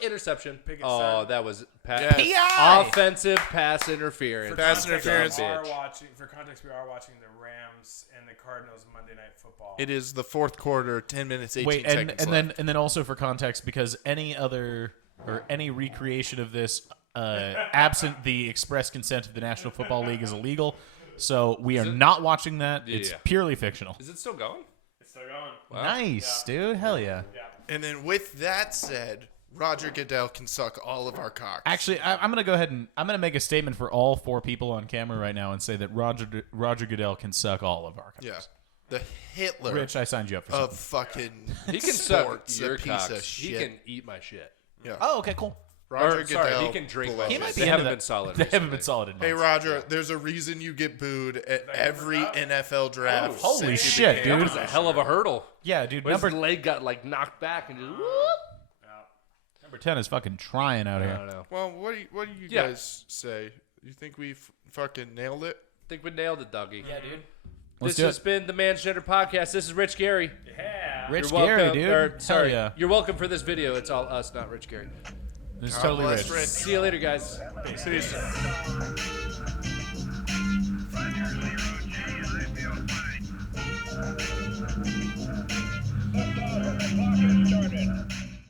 Interception. Pick it, Oh, son. that was Yes. offensive pass interference. Pass context, interference. we are watching. For context, we are watching the Rams and the Cardinals Monday Night Football. It is the fourth quarter, 10 minutes, 18 Wait, seconds and then also for context, because any other or any recreation of this, absent the express consent of the National Football League, is illegal. So we are not watching that. It's Yeah. purely fictional. Is it still going? It's still going. Wow. Nice, dude. Hell yeah. And then with that said, Roger Goodell can suck all of our cocks. Actually, I'm going to go ahead and I'm going to make a statement for all 4 people on camera right now and say that Roger Goodell can suck all of our cocks. Yeah. The Hitler Rich, I signed you up for of something. fucking He can suck sports, your a piece cocks. of He shit. can eat my shit. Yeah. Oh, okay, cool. Roger Or, sorry, Goodell he can drink blows my He shit. might it. be They into haven't that. been solid They haven't recently. been solid in Hey, months. Roger, there's a reason you get booed at every NFL draft. Holy since you shit, became- That dude. was a hell of a hurdle. Yeah, dude. His Number leg got like knocked back and just. number 10 is fucking trying out I here. don't know. Well, what do you Yeah. guys say? You think we fucking nailed it? I think we nailed it, doggy. Yeah, dude. Let's This do has it. been the Transgender Podcast. This is Rich Gary. Yeah. Rich You're welcome. Gary, dude. Or, sorry, Hell yeah. you're welcome for this video. It's all us, not Rich Gary. This is God totally bless rich. Rich. See you later, guys. Peace.